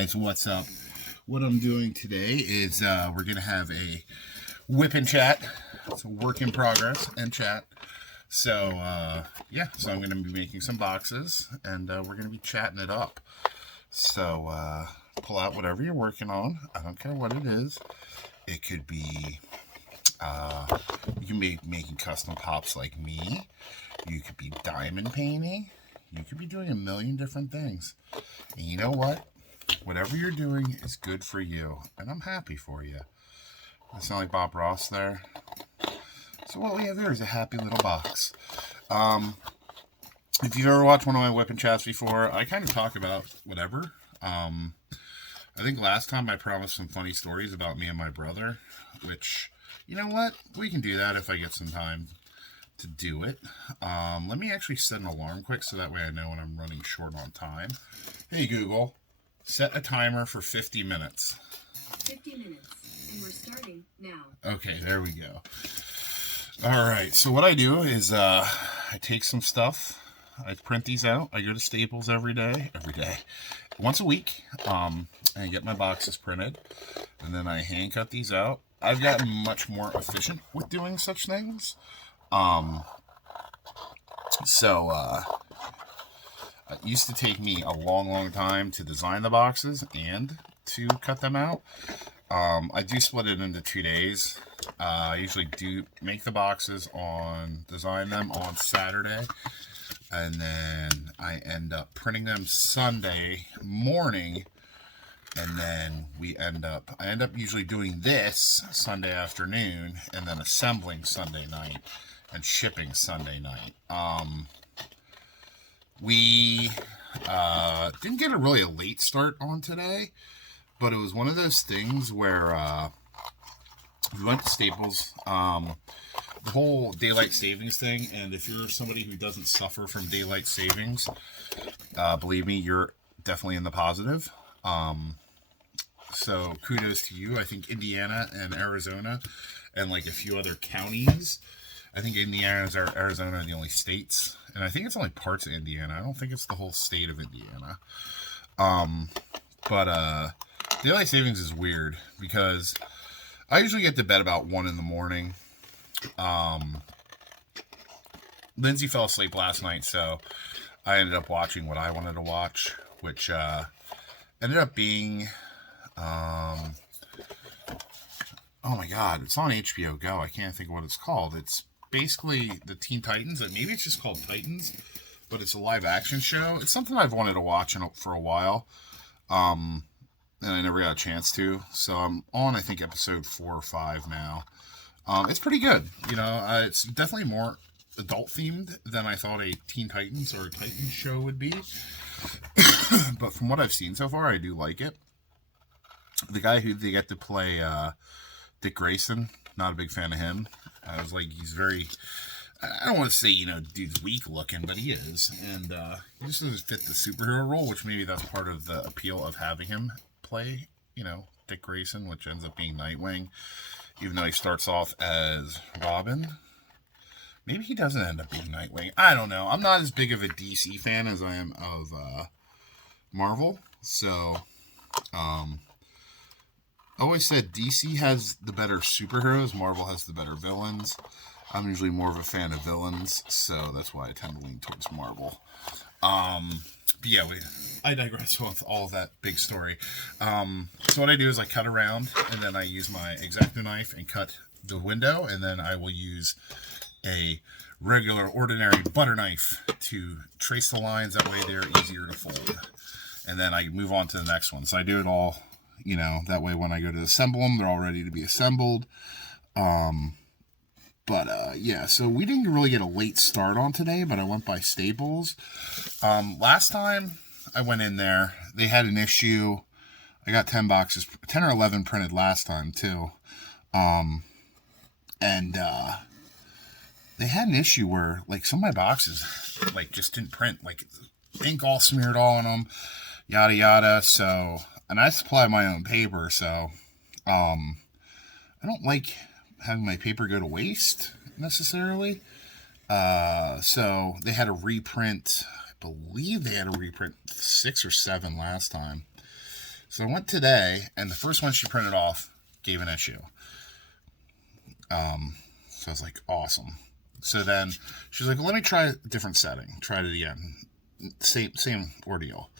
guys, what's up? What I'm doing today is we're going to have a WIP and CHAT. It's a work in progress and chat. So, so I'm going to be making some boxes, and we're going to be chatting it up. So, pull out whatever you're working on. I don't care what it is. It could be, you can be making custom pops like me. You could be diamond painting. You could be doing a million different things. And you know what? Whatever you're doing is good for you. And I'm happy for you. I sound like Bob Ross there. So what we have here is a happy little box. If you've ever watched one of my WIP and chats before, I kind of talk about whatever. I think last time I promised some funny stories about me and my brother, which, you know what? We can do that if I get some time to do it. Let me actually set an alarm quick so that way I know when I'm running short on time. Hey Google, set a timer for 50 minutes. 50 minutes, and we're starting now. Okay, there we go. Alright, so what I do is I take some stuff, I print these out, I go to Staples every day, once a week, and I get my boxes printed, and then I hand cut these out. I've gotten much more efficient with doing such things. It used to take me a long time to design the boxes and to cut them out. I do split it into 2 days. I usually do make the boxes design them on Saturday, and then I end up printing them Sunday morning, and then I end up usually doing this Sunday afternoon, and then assembling Sunday night and shipping Sunday night. We didn't get a late start on today, but it was one of those things where we went to Staples, the whole daylight savings thing, and if you're somebody who doesn't suffer from daylight savings, believe me, you're definitely in the positive. So kudos to you. I think Indiana and Arizona and like a few other counties, I think Indiana and Arizona are the only states, and I think it's only parts of Indiana. I don't think it's the whole state of Indiana. But daylight savings is weird because I usually get to bed about 1 in the morning. Lindsay fell asleep last night, so I ended up watching what I wanted to watch, which ended up being, oh my god, it's on HBO Go. I can't think of what it's called. It's basically the Teen Titans, and maybe it's just called Titans, but it's a live action show. It's something I've wanted to watch for a while, and I never got a chance to. So I'm on, I think, episode 4 or 5 now. It's pretty good. You know, it's definitely more adult themed than I thought a Teen Titans or a Titans show would be. But from what I've seen so far, I do like it. The guy who they get to play, Dick Grayson, not a big fan of him. I was like, he's very, I don't want to say, dude's weak looking, but he is. And he just doesn't fit the superhero role, which maybe that's part of the appeal of having him play, Dick Grayson, which ends up being Nightwing, even though he starts off as Robin. Maybe he doesn't end up being Nightwing. I don't know. I'm not as big of a DC fan as I am of Marvel. So, always said DC has the better superheroes, Marvel has the better villains. I'm usually more of a fan of villains, so that's why I tend to lean towards Marvel. But yeah, I digress with all of that big story. So what I do is I cut around, and then I use my X-Acto knife and cut the window, and then I will use a regular, ordinary butter knife to trace the lines. That way they're easier to fold. And then I move on to the next one. So I do it all, that way when I go to assemble them, they're all ready to be assembled. So we didn't really get a late start on today, but I went by Staples. Last time I went in there, they had an issue. I got 10 boxes, 10 or 11 printed last time too. They had an issue where like some of my boxes like just didn't print, like ink all smeared all on them, yada yada. So, and I supply my own paper, so I don't like having my paper go to waste necessarily. So they had a reprint. I believe they had a reprint 6 or 7 last time. So I went today, and the first one she printed off gave an issue. So I was like, awesome. So then she's like, well, let me try a different setting. Tried it again. Same ordeal.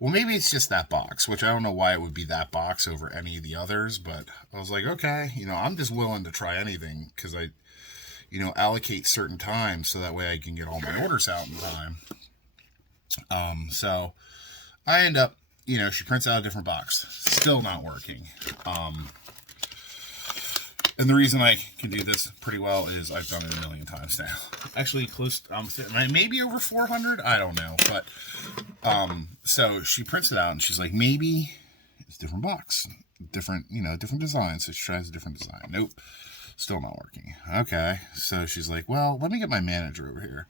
Well, maybe it's just that box, which I don't know why it would be that box over any of the others, but I was like, okay, I'm just willing to try anything because I, allocate certain times so that way I can get all my orders out in time. So I end up, she prints out a different box. Still not working. And the reason I can do this pretty well is I've done it a million times now. Actually, maybe over 400. I don't know, but so she prints it out and she's like, maybe it's a different box, different design. So she tries a different design. Nope, still not working. Okay, so she's like, well, let me get my manager over here.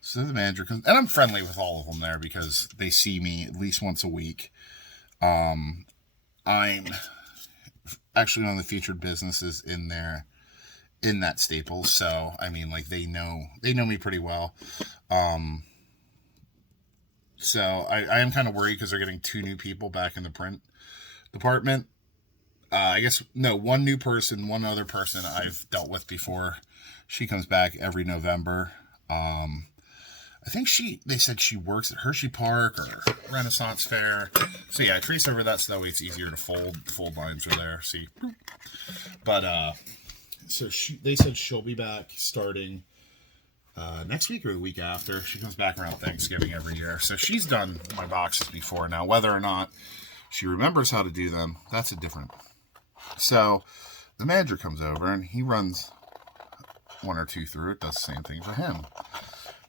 So the manager comes, and I'm friendly with all of them there because they see me at least once a week. I'm actually one of the featured businesses in that Staples, so I mean, like, they know me pretty well. So I am kind of worried because they're getting 2 new people back in the print department. I guess one new person, one other person I've dealt with before. She comes back every November. I think they said she works at Hershey Park or Renaissance Fair. So yeah, I trace over that so that way it's easier to fold. The fold lines are there. See, but so they said she'll be back starting next week or the week after. She comes back around Thanksgiving every year. So she's done my boxes before. Now, whether or not she remembers how to do them, that's a different. So the manager comes over and he runs 1 or 2 through it. Does the same thing for him.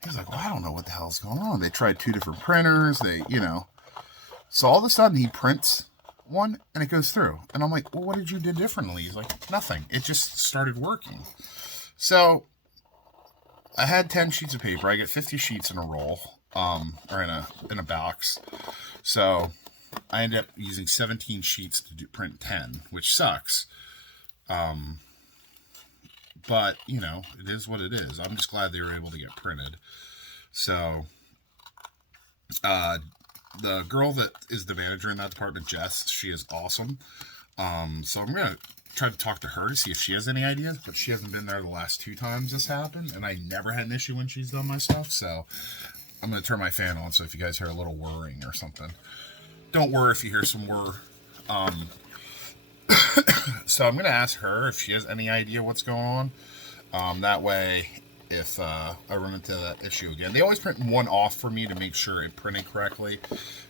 He's like, well, I don't know what the hell's going on. They tried 2 different printers. So all of a sudden he prints one and it goes through. And I'm like, well, what did you do differently? He's like, nothing. It just started working. So I had 10 sheets of paper. I get 50 sheets in a roll, or in a box. So I ended up using 17 sheets to print 10, which sucks. But, it is what it is. I'm just glad they were able to get printed. So, the girl that is the manager in that department, Jess, she is awesome. So I'm going to try to talk to her to see if she has any ideas, but she hasn't been there the last 2 times this happened, and I never had an issue when she's done my stuff, so I'm going to turn my fan on, so if you guys hear a little whirring or something, don't worry if you hear some whir. So I'm going to ask her if she has any idea what's going on. That way, if I run into that issue again, they always print one off for me to make sure it printed correctly,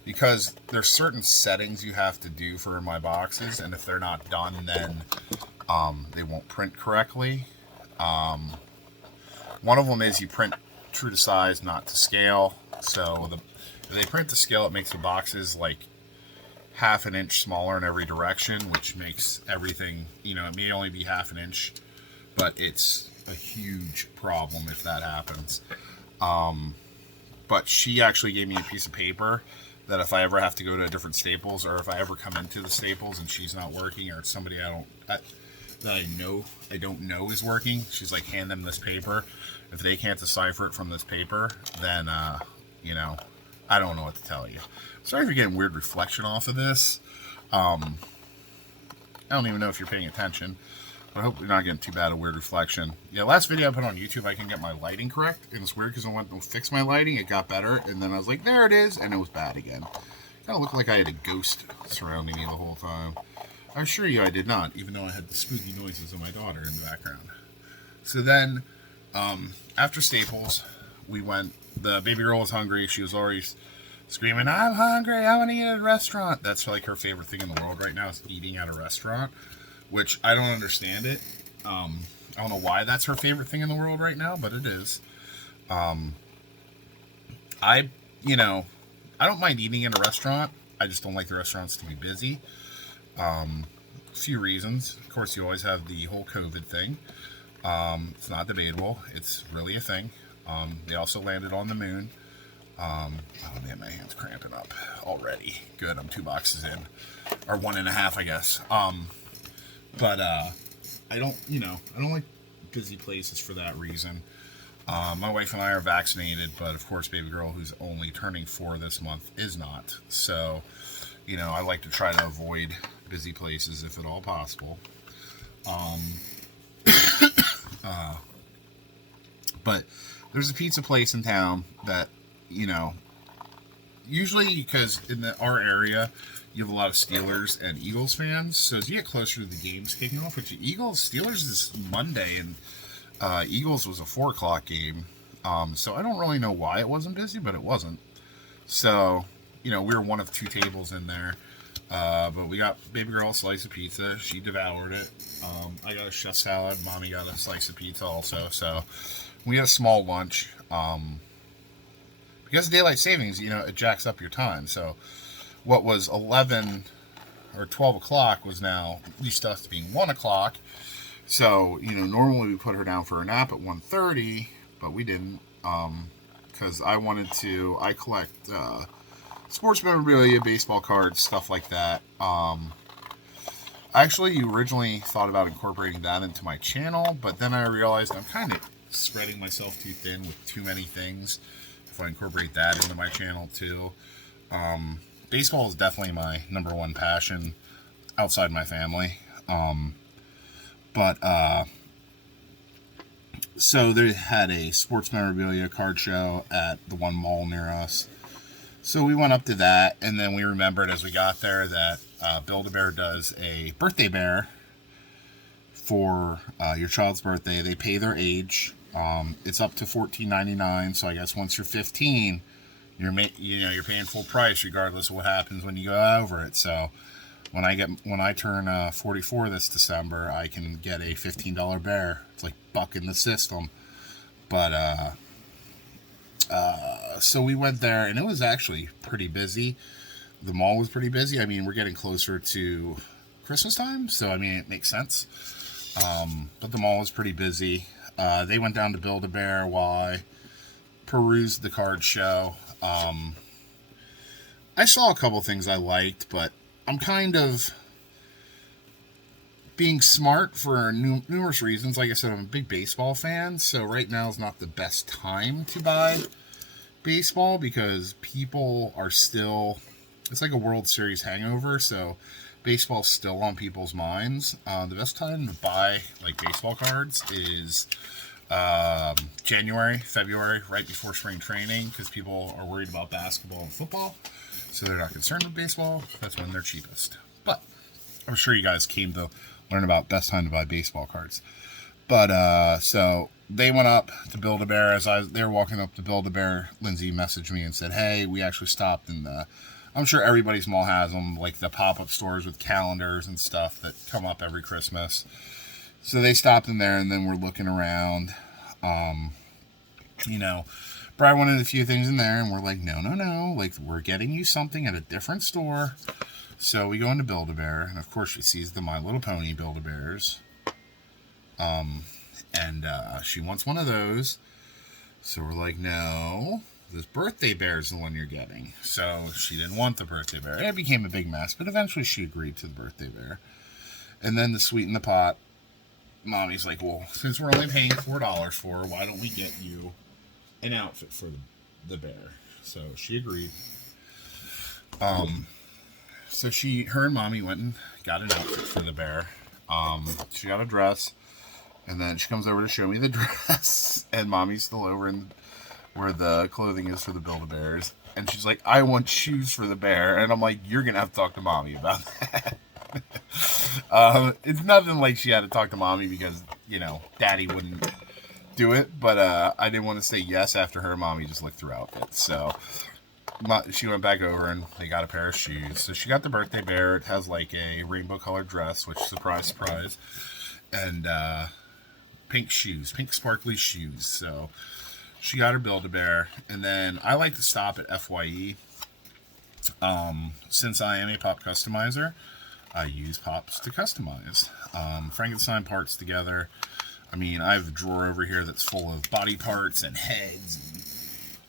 because there's certain settings you have to do for my boxes, and if they're not done, then they won't print correctly. One of them is you print true to size, not to scale. So if they print to scale, it makes the boxes like half an inch smaller in every direction, which makes everything, it may only be half an inch, but it's a huge problem if that happens. But she actually gave me a piece of paper that if I ever have to go to a different Staples, or if I ever come into the Staples and she's not working, or it's somebody that I don't know is working, she's like, hand them this paper. If they can't decipher it from this paper, then I don't know what to tell you. Sorry if you're getting weird reflection off of this. I don't even know if you're paying attention, but I hope you're not getting too bad a weird reflection. Yeah, last video I put on YouTube, I can get my lighting correct, and it's weird because I went to fix my lighting, it got better, and then I was like, there it is, and it was bad again. Kind of looked like I had a ghost surrounding me the whole time. I assure you I did not, even though I had the spooky noises of my daughter in the background. So then, after Staples, we went, the baby girl was hungry, she was already screaming, I'm hungry, I want to eat at a restaurant. That's like her favorite thing in the world right now, is eating at a restaurant, which I don't understand it. I don't know why that's her favorite thing in the world right now, but it is. I don't mind eating in a restaurant. I just don't like the restaurants to be busy. A few reasons. Of course, you always have the whole COVID thing. It's not debatable. It's really a thing. They also landed on the moon. Oh man, my hand's cramping up already. Good, I'm 2 boxes in, or 1.5, I guess. But I don't like busy places for that reason. My wife and I are vaccinated, but of course, baby girl, who's only turning 4 this month, is not. So, I like to try to avoid busy places if at all possible. But there's a pizza place in town that, usually because in our area, you have a lot of Steelers and Eagles fans. So as you get closer to the games kicking off, which Steelers is Monday, and Eagles was a 4 o'clock game. So I don't really know why it wasn't busy, but it wasn't. So, we were one of 2 tables in there. But we got baby girl a slice of pizza. She devoured it. I got a chef salad. Mommy got a slice of pizza also. So we had a small lunch. Because of daylight savings, it jacks up your time. So what was 11 or 12 o'clock was now used to us being 1 o'clock. So, normally we put her down for a nap at 1:30, but we didn't. Because I collect sports memorabilia, baseball cards, stuff like that. I actually originally thought about incorporating that into my channel, but then I realized I'm kind of spreading myself too thin with too many things if I incorporate that into my channel too. Baseball is definitely my number one passion outside my family. So they had a sports memorabilia card show at the one mall near us. So we went up to that, and then we remembered as we got there that Build-A-Bear does a birthday bear for your child's birthday. They pay their age. It's up to $14.99. So I guess once you're 15, you're paying full price regardless of what happens when you go over it. So when I turn 44 this December, I can get a $15 bear. It's like bucking the system. But so we went there, and it was actually pretty busy. The mall was pretty busy. I mean, we're getting closer to Christmas time, so I mean, it makes sense. But the mall was pretty busy. They went down to Build-A-Bear while I perused the card show. I saw a couple things I liked, but I'm kind of being smart for numerous reasons. Like I said, I'm a big baseball fan, so right now is not the best time to buy baseball because people are still, it's like a World Series hangover, so baseball's still on people's minds. The best time to buy like baseball cards is January, February, right before spring training, because people are worried about basketball and football, so they're not concerned with baseball. That's when they're cheapest. But I'm sure you guys came to learn about best time to buy baseball cards. But so they went up to Build-A-Bear. They were walking up to Build-A-Bear, Lindsay messaged me and said, "Hey, we actually stopped in the." I'm sure everybody's mall has them, like the pop-up stores with calendars and stuff that come up every Christmas. So they stopped in there, and then we're looking around. Brad wanted a few things in there, and we're like, no, like, we're getting you something at a different store. So we go into Build-A-Bear, and of course she sees the My Little Pony Build-A-Bears. And she wants one of those. So we're like, no, this birthday bear is the one you're getting. So she didn't want the birthday bear. It became a big mess, but eventually she agreed to the birthday bear. And then to sweeten the pot, Mommy's like, well, since we're only paying $4 for her, why don't we get you an outfit for the bear? So she agreed. So her and Mommy went and got an outfit for the bear. She got a dress, and then she comes over to show me the dress, and Mommy's still over in where the clothing is for the Build-A-Bears, and she's like, I want shoes for the bear, and I'm like, you're gonna have to talk to Mommy about that. It's nothing like she had to talk to Mommy because, Daddy wouldn't do it, but I didn't want to say yes after her. Mommy just looked through outfits, so she went back over and they got a pair of shoes. So she got the birthday bear. It has like a rainbow colored dress, which, surprise, and pink sparkly shoes. So she got her Build-A-Bear, and then I like to stop at FYE. Since I am a pop customizer, I use pops to customize. Frankenstein parts together. I mean, I have a drawer over here that's full of body parts and heads and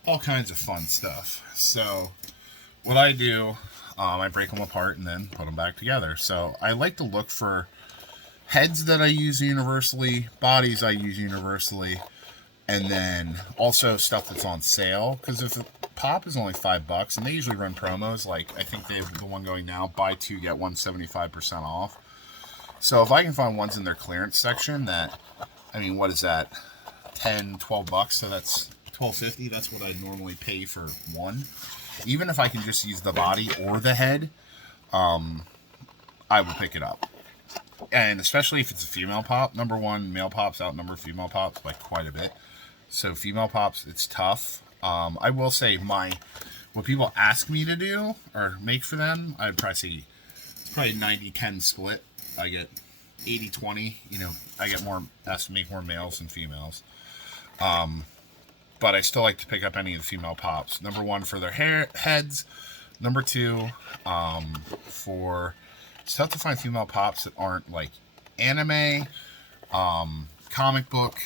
all kinds of fun stuff. So what I do, I break them apart and then put them back together. So I like to look for heads that I use universally, bodies I use universally, and then also stuff that's on sale. Because if pop is only $5, and they usually run promos. Like, I think they have the one going now, buy two, get one 75% off. So if I can find ones in their clearance section that, I mean, what is that, 10, $12, so that's $12.50. That's what I normally pay for one. Even if I can just use the body or the head, I will pick it up. And especially if it's a female pop. Number one, male pops outnumber female pops by quite a bit. So female pops, it's tough. I will say what people ask me to do or make for them, I'd probably say it's probably 90-10 split. I get 80-20. You know, I get more, asked to make more males than females. But I still like to pick up any of the female pops. Number one, for their heads. Number two, it's tough to find female pops that aren't like anime, comic book,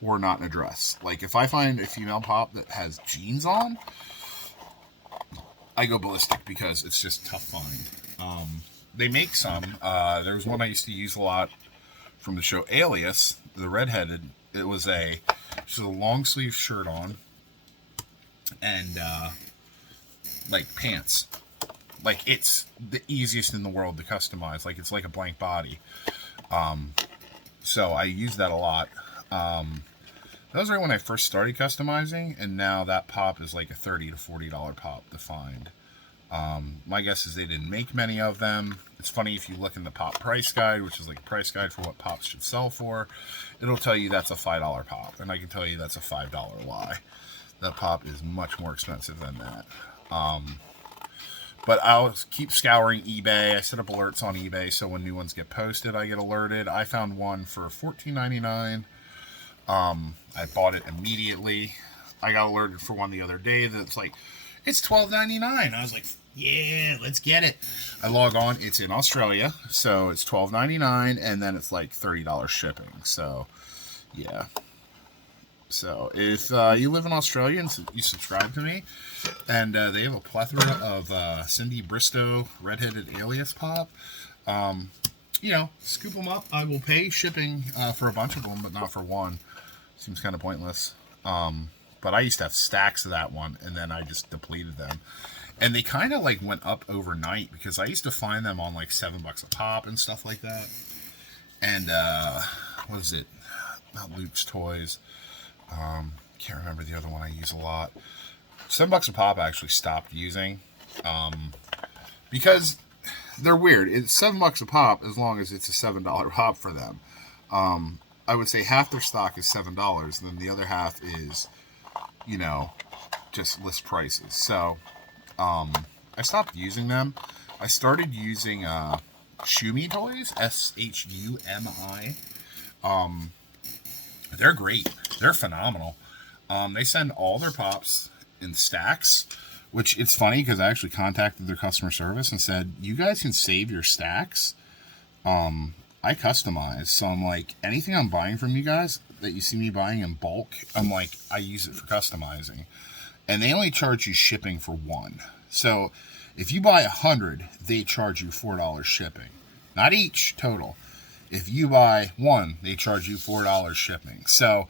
or not in a dress. Like, if I find a female pop that has jeans on, I go ballistic because it's just tough find. They make some. There was one I used to use a lot from the show Alias, the redheaded. It was a long sleeve shirt on and like pants. Like, it's the easiest in the world to customize. Like, it's like a blank body. So I use that a lot. That was right when I first started customizing, and now that pop is like a $30 to $40 pop to find. My guess is they didn't make many of them. It's funny, if you look in the pop price guide, which is like a price guide for what pops should sell for, it'll tell you that's a $5 pop, and I can tell you that's a $5 lie. That pop is much more expensive than that. But I'll keep scouring eBay. I set up alerts on eBay, so when new ones get posted, I get alerted. I found one for $14.99. I bought it immediately. I got alerted for one the other day that's like, it's $12.99. I was like, yeah, let's get it. I log on. It's in Australia, so it's $12.99, and then it's like $30 shipping. So, yeah. So, if you live in Australia and you subscribe to me, and they have a plethora of Cindy Bristow redheaded Alias pop, you know, scoop them up. I will pay shipping for a bunch of them, but not for one. Seems kind of pointless. But I used to have stacks of that one, and then I just depleted them. And they kind of like went up overnight, because I used to find them on like $7 a pop and stuff like that. And what is it? Not Luke's Toys. Can't remember the other one I use a lot. $7 a pop I actually stopped using, because they're weird. It's $7 a pop as long as it's a $7 pop for them. I would say half their stock is $7, and then the other half is, you know, just list prices. So I stopped using them. I started using Shumi Toys, SHUMI. They're great. They're phenomenal. They send all their pops in stacks, which it's funny because I actually contacted their customer service and said, you guys can save your stacks. I customize. So I'm like, anything I'm buying from you guys that you see me buying in bulk, I'm like, I use it for customizing. And they only charge you shipping for one. So if you buy 100, they charge you $4 shipping. Not each, total. If you buy one, they charge you $4 shipping. So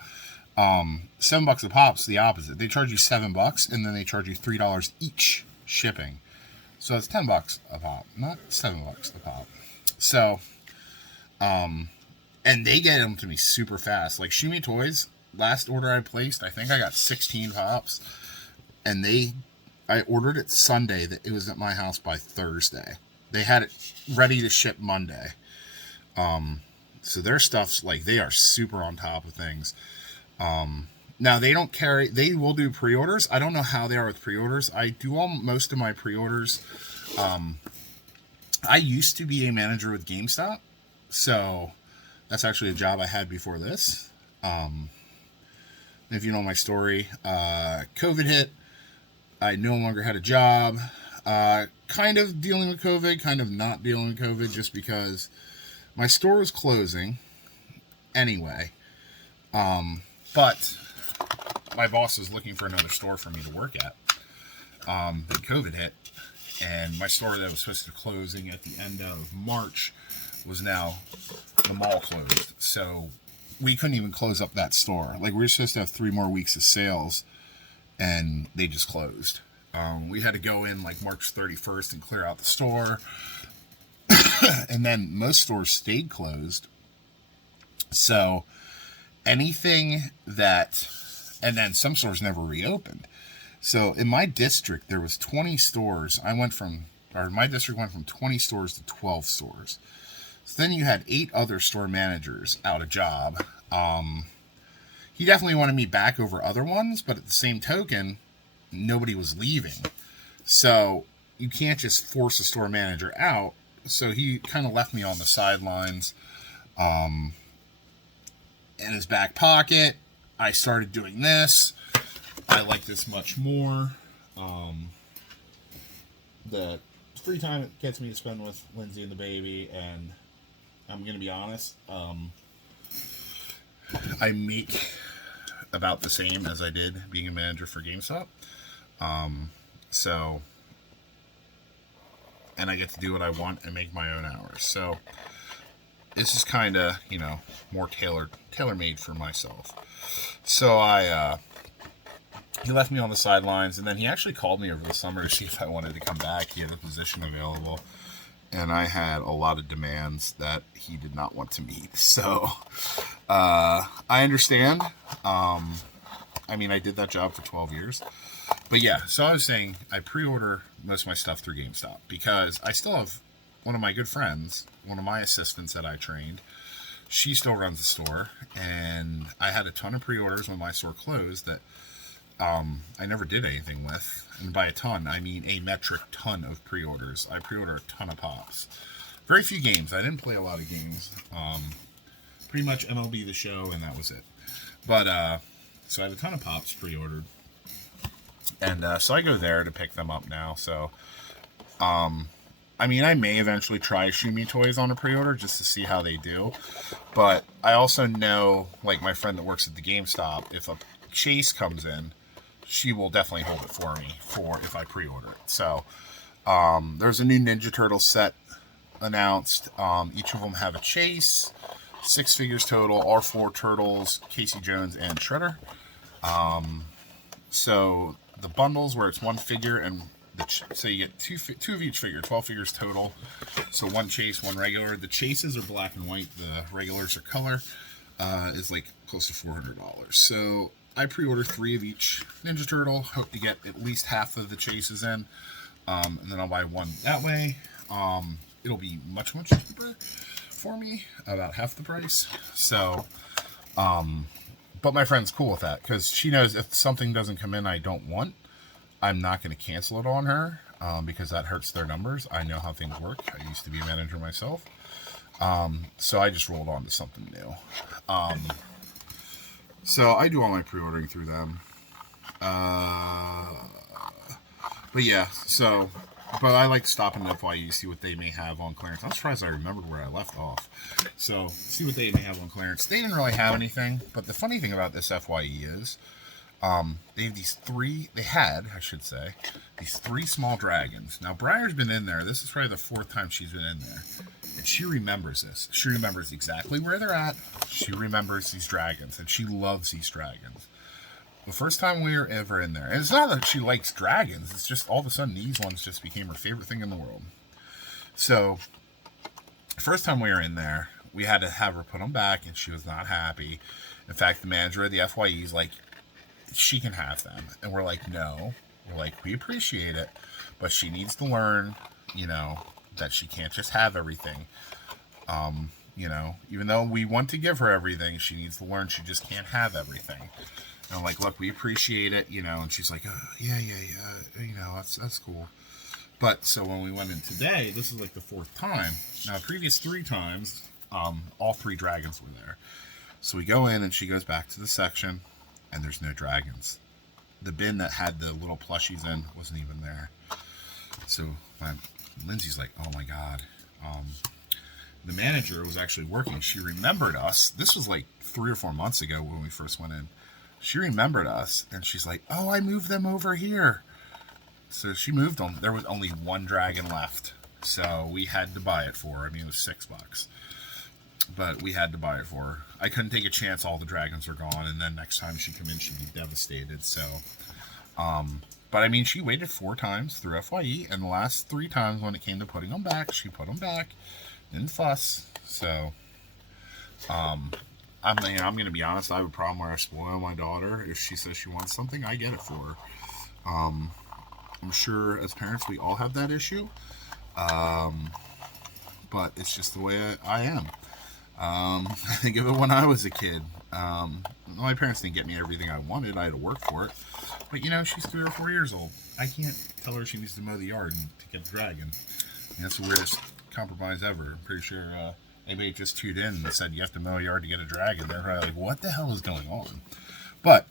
$7 a pop's the opposite. They charge you $7, and then they charge you $3 each shipping. So it's $10 a pop, not $7 a pop. So, and they get them to me super fast. Like Shumi Toys, last order I placed, I think I got 16 pops, and I ordered it Sunday. That it was at my house by Thursday. They had it ready to ship Monday. So their stuff's like, they are super on top of things. Now they will do pre-orders. I don't know how they are with pre-orders. I do most of my pre-orders. I used to be a manager with GameStop, so that's actually a job I had before this. If you know my story, COVID hit. I no longer had a job. Kind of dealing with COVID, kind of not dealing with COVID, just because my store was closing anyway. But my boss was looking for another store for me to work at. Then COVID hit, and my store that was supposed to be closing at the end of March was now the mall closed. So we couldn't even close up that store. Like, we were supposed to have 3 more weeks of sales, and they just closed. We had to go in like March 31st and clear out the store. And then most stores stayed closed. So anything that, and then some stores never reopened. So in my district, there was 20 stores. My district went from 20 stores to 12 stores. So then you had 8 other store managers out of job. He definitely wanted me back over other ones, but at the same token, nobody was leaving. So you can't just force a store manager out. So he kind of left me on the sidelines. In his back pocket, I started doing this. I like this much more. The free time it gets me to spend with Lindsay and the baby, and I'm going to be honest, I make about the same as I did being a manager for GameStop. And I get to do what I want and make my own hours. So this is kind of, more tailor-made for myself. So he left me on the sidelines, and then he actually called me over the summer to see if I wanted to come back. He had a position available, and I had a lot of demands that he did not want to meet. So I understand. I did that job for 12 years. But yeah, so I was saying I pre-order most of my stuff through GameStop because I still have one of my good friends, one of my assistants that I trained. She still runs the store, and I had a ton of pre-orders when my store closed that I never did anything with. And by a ton, I mean a metric ton of pre-orders. I pre-order a ton of pops. Very few games. I didn't play a lot of games. Pretty much MLB The Show, and that was it. But, so I have a ton of pops pre-ordered. And so I go there to pick them up now. So, I may eventually try Shumi Toys on a pre-order just to see how they do. But I also know, like my friend that works at the GameStop, if a chase comes in, she will definitely hold it for me if I pre-order it. So, there's a new Ninja Turtle set announced. Each of them have a chase, 6 figures total, all 4 turtles, Casey Jones and Shredder. So the bundles where it's 1 figure and so you get two of each figure, 12 figures total. So 1 chase, 1 regular. The chases are black and white. The regulars are color. Is like close to $400. So I pre-order 3 of each Ninja Turtle. Hope to get at least half of the chases in, and then I'll buy 1 that way. It'll be much cheaper for me, about half the price. So, but my friend's cool with that because she knows if something doesn't come in I don't want, I'm not going to cancel it on her because that hurts their numbers. I know how things work. I used to be a manager myself. So I just rolled on to something new. So I do all my pre-ordering through them. But yeah, but I like stopping at FYE to see what they may have on clearance. I'm surprised I remembered where I left off. So, see what they may have on clearance. They didn't really have anything, but the funny thing about this FYE is, they have these 3 small dragons. Now, Briar's been in there. This is probably the 4th time she's been in there. And she remembers this. She remembers exactly where they're at. She remembers these dragons, and she loves these dragons. The first time we were ever in there, and it's not that she likes dragons, it's just all of a sudden these ones just became her favorite thing in the world. So, first time we were in there, we had to have her put them back, and she was not happy. In fact, the manager of the FYE is like, she can have them. And we're like, no. We're like, we appreciate it, but she needs to learn, that she can't just have everything. Even though we want to give her everything, she needs to learn she just can't have everything. And I'm like, look, we appreciate it, and she's like, oh, yeah, that's cool. But, so when we went in today, this is like the 4th time. Now, the previous 3 times, all 3 dragons were there. So we go in, and she goes back to the section, and there's no dragons. The bin that had the little plushies in wasn't even there. So, Lindsay's like, oh my God. The manager was actually working. She remembered us. This was like 3 or 4 months ago when we first went in. She remembered us, and she's like, oh, I moved them over here. So she moved them. There was only 1 dragon left. So we had to buy it for her. It was $6. But we had to buy it for her. I couldn't take a chance all the dragons are gone, and then next time she come in, she'd be devastated. So But I mean, she waited 4 times through FYE, and the last 3 times when it came to putting them back, she put them back. Didn't fuss. So, I'm going to be honest. I have a problem where I spoil my daughter. If she says she wants something, I get it for her. I'm sure as parents we all have that issue, but it's just the way I am. I think of it when I was a kid. My parents didn't get me everything I wanted. I had to work for it. But, she's 3 or 4 years old. I can't tell her she needs to mow the yard and to get a dragon. That's the weirdest compromise ever. I'm pretty sure anybody just tuned in and said you have to mow a yard to get a dragon. They're probably like, what the hell is going on? But,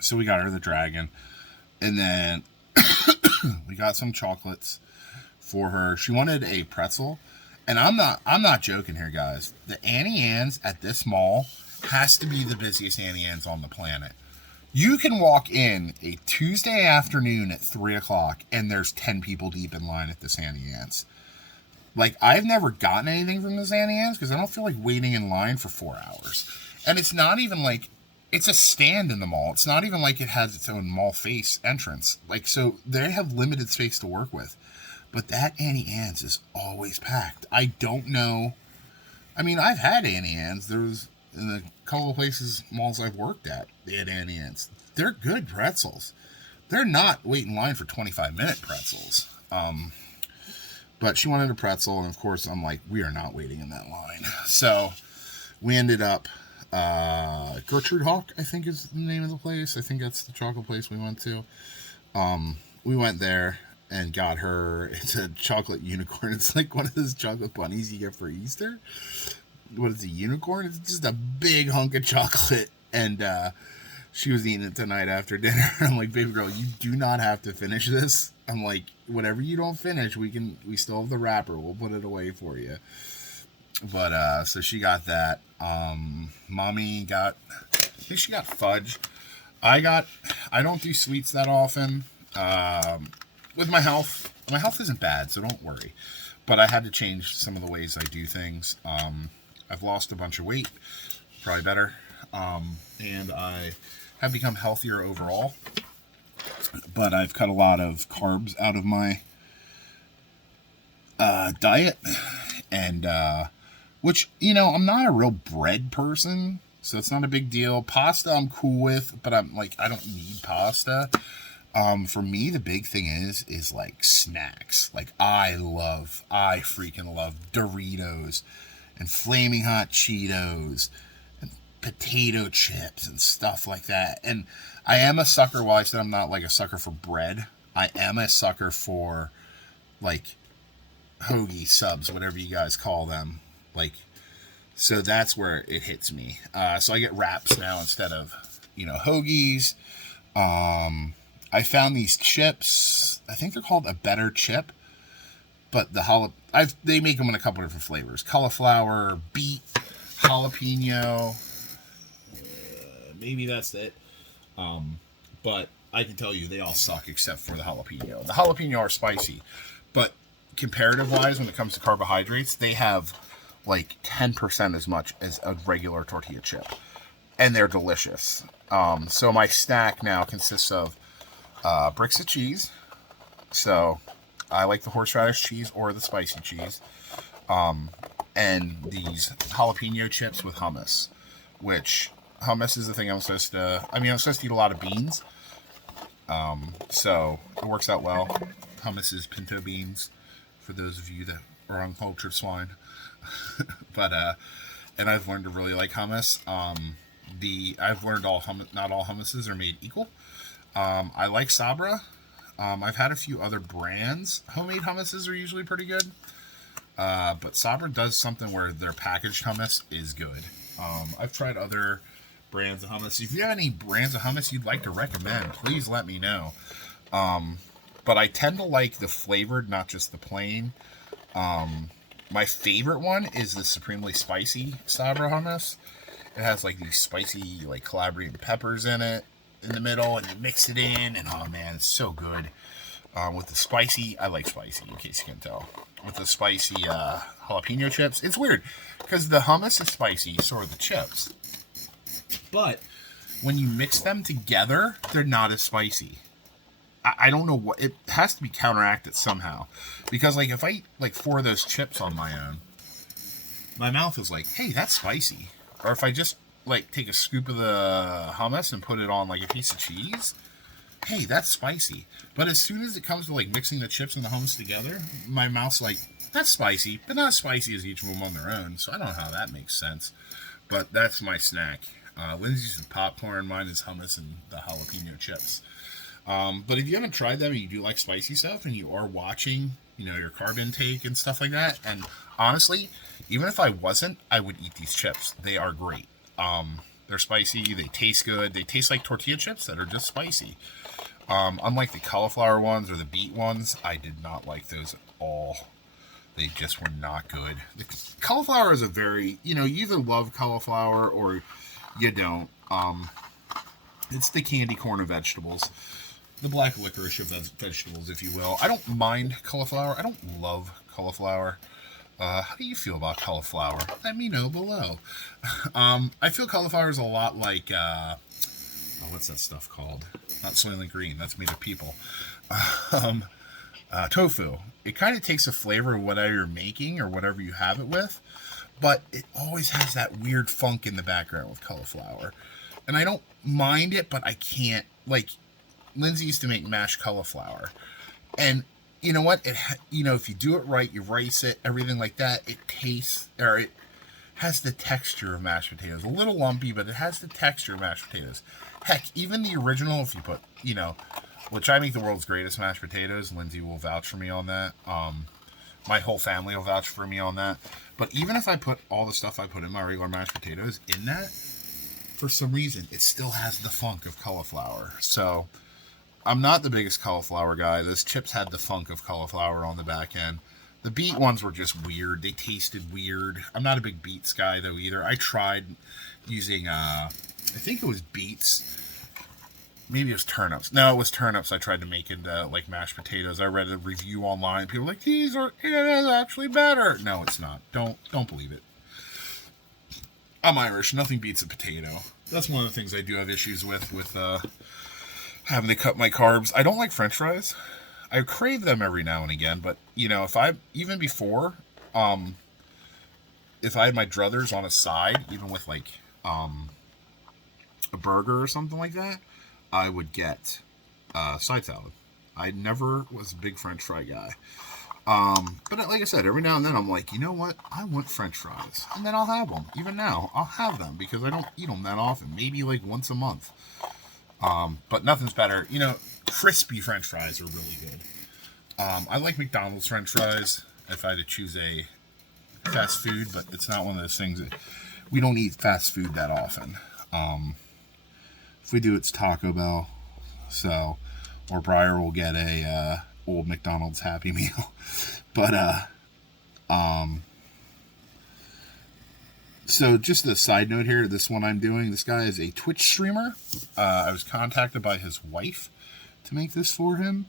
so we got her the dragon. And then we got some chocolates for her. She wanted a pretzel. And I'm not joking here, guys. The Annie Ann's at this mall has to be the busiest Annie Ann's on the planet. You can walk in a Tuesday afternoon at 3 o'clock and there's 10 people deep in line at this Annie Ann's. Like, I've never gotten anything from this Annie Ann's because I don't feel like waiting in line for 4 hours. And it's not even like, it's a stand in the mall. It's not even like it has its own mall face entrance. Like, so they have limited space to work with. But that Annie Ann's is always packed. I don't know. I mean, I've had Annie Ann's. There was, in a couple of places, malls I've worked at, they had Annie Ann's. They're good pretzels. They're not wait in line for 25-minute pretzels. But she wanted a pretzel, and of course, I'm like, we are not waiting in that line. So we ended up, Gertrude Hawk, I think is the name of the place. I think that's the chocolate place we went to. We went there and got her, it's a chocolate unicorn. It's like one of those chocolate bunnies you get for Easter. What is a unicorn? It's just a big hunk of chocolate. And she was eating it tonight after dinner. I'm like, baby girl, you do not have to finish this. I'm like, whatever you don't finish, we still have the wrapper. We'll put it away for you. But, so she got that. Mommy got, I think she got fudge. I don't do sweets that often. With my health isn't bad, so don't worry. But I had to change some of the ways I do things. I've lost a bunch of weight, probably better. And I have become healthier overall. But I've cut a lot of carbs out of my diet. And, which, I'm not a real bread person, so it's not a big deal. Pasta I'm cool with, but I'm like, I don't need pasta. For me, the big thing is like snacks. Like, I freaking love Doritos and Flaming Hot Cheetos and potato chips and stuff like that. And I am a sucker, while I said I'm not like a sucker for bread, I am a sucker for like hoagie subs, whatever you guys call them. Like, so that's where it hits me. So I get wraps now instead of, hoagies. I found these chips. I think they're called a better chip, but they make them in a couple different flavors: cauliflower, beet, jalapeno. Maybe that's it. But I can tell you they all suck except for the jalapeno. The jalapeno are spicy, but comparative wise, when it comes to carbohydrates, they have like 10% as much as a regular tortilla chip, and they're delicious. So my snack now consists of bricks of cheese. So I like the horseradish cheese or the spicy cheese. And these jalapeno chips with hummus, which hummus is the thing I'm supposed to eat a lot of beans. So it works out well. Hummus is pinto beans for those of you that are uncultured swine. But, and I've learned to really like hummus. I've learned not all hummuses are made equal. I like Sabra. I've had a few other brands. Homemade hummuses are usually pretty good. But Sabra does something where their packaged hummus is good. I've tried other brands of hummus. If you have any brands of hummus you'd like to recommend, please let me know. But I tend to like the flavored, not just the plain. My favorite one is the supremely spicy Sabra hummus. It has like these spicy like Calabrian peppers in it in the middle, and you mix it in, and oh man, it's so good. With the spicy, I like spicy in case you can tell. With the spicy jalapeno chips, it's weird because the hummus is spicy, so are the chips. But when you mix them together, they're not as spicy. I don't know what, it has to be counteracted somehow. Because, like, if I eat, like, 4 of those chips on my own, my mouth is like, hey, that's spicy. Or if I just, like, take a scoop of the hummus and put it on, like, a piece of cheese, hey, that's spicy. But as soon as it comes to, like, mixing the chips and the hummus together, my mouth's like, that's spicy, but not as spicy as each of them on their own. So I don't know how that makes sense. But that's my snack. Lindsay's is popcorn, mine is hummus and the jalapeno chips. But if you haven't tried them and you do like spicy stuff and you are watching, you know, your carb intake and stuff like that, and honestly, even if I wasn't, I would eat these chips. They are great. They're spicy, they taste good, they taste like tortilla chips that are just spicy. Unlike the cauliflower ones or the beet ones, I did not like those at all. They just were not good. The cauliflower is a very, you know, you either love cauliflower or you don't. It's the candy corn of vegetables. The black licorice of vegetables, if you will. I don't mind cauliflower. I don't love cauliflower. How do you feel about cauliflower? Let me know below. I feel cauliflower is a lot like, what's that stuff called? Not Soylent Green. That's made of people. Tofu. It kind of takes the flavor of whatever you're making or whatever you have it with, but it always has that weird funk in the background with cauliflower. And I don't mind it, but I can't, like, Lindsay used to make mashed cauliflower. And you know what? If you do it right, you rice it, everything like that, it tastes, or it has the texture of mashed potatoes. A little lumpy, but it has the texture of mashed potatoes. Heck, even the original, if you put, which I make the world's greatest mashed potatoes, Lindsay will vouch for me on that. My whole family will vouch for me on that. But even if I put all the stuff I put in my regular mashed potatoes in that, for some reason, it still has the funk of cauliflower. So I'm not the biggest cauliflower guy. Those chips had the funk of cauliflower on the back end. The beet ones were just weird. They tasted weird. I'm not a big beets guy, though, either. I tried using, I think it was beets. Maybe it was turnips. No, it was turnips I tried to make into, like, mashed potatoes. I read a review online. People were like, it is actually better. No, it's not. Don't believe it. I'm Irish. Nothing beats a potato. That's one of the things I do have issues with having to cut my carbs. I don't like French fries. I crave them every now and again, but, if I had my druthers on a side, even with, like, a burger or something like that, I would get side salad. I never was a big French fry guy. But like I said, every now and then I'm like, you know what? I want French fries. And then I'll have them. Even now, I'll have them because I don't eat them that often. Maybe like once a month. But nothing's better. Crispy French fries are really good. I like McDonald's French fries if I had to choose a fast food, but it's not one of those things that we don't eat fast food that often. If we do, it's Taco Bell. So, or Briar will get a old McDonald's Happy Meal. But so just a side note here, this one I'm doing, this guy is a Twitch streamer. I was contacted by his wife to make this for him.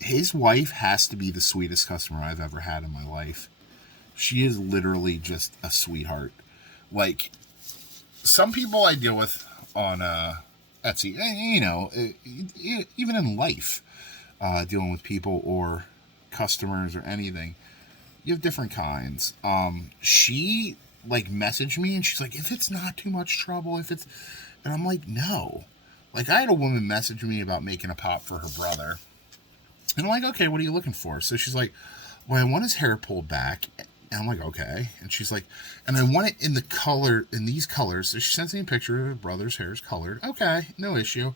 His wife has to be the sweetest customer I've ever had in my life. She is literally just a sweetheart. Like, some people I deal with on Etsy, even in life, dealing with people or customers or anything, you have different kinds. She messaged me and she's like, if it's not too much trouble, and I'm like, no. Like, I had a woman message me about making a pop for her brother, and I'm like, okay, what are you looking for? So she's like, well, I want his hair pulled back. And I'm like, okay. And she's like, and I want it in these colors. So she sends me a picture of her brother's hair is colored. Okay, no issue.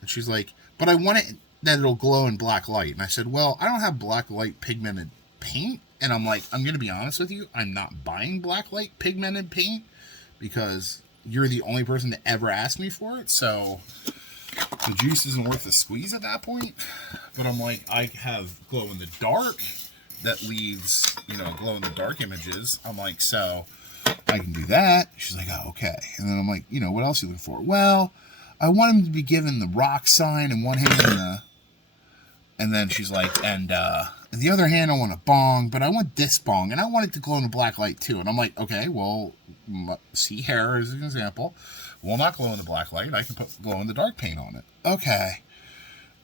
And she's like, but I want it that it'll glow in black light. And I said, well, I don't have black light pigmented paint. And I'm like, I'm going to be honest with you. I'm not buying black light pigmented paint because you're the only person to ever ask me for it. So the juice isn't worth the squeeze at that point. But I'm like, I have glow in the dark that leaves, glow in the dark images. I'm like, so I can do that. She's like, oh, okay. And then I'm like, what else are you looking for? Well, I want him to be given the rock sign in one hand and then she's like, and the other hand I want a bong, but I want this bong and I want it to glow in a black light too. And I'm like, okay, well, see hair as an example, will not glow in the black light. I can put glow in the dark paint on it. Okay.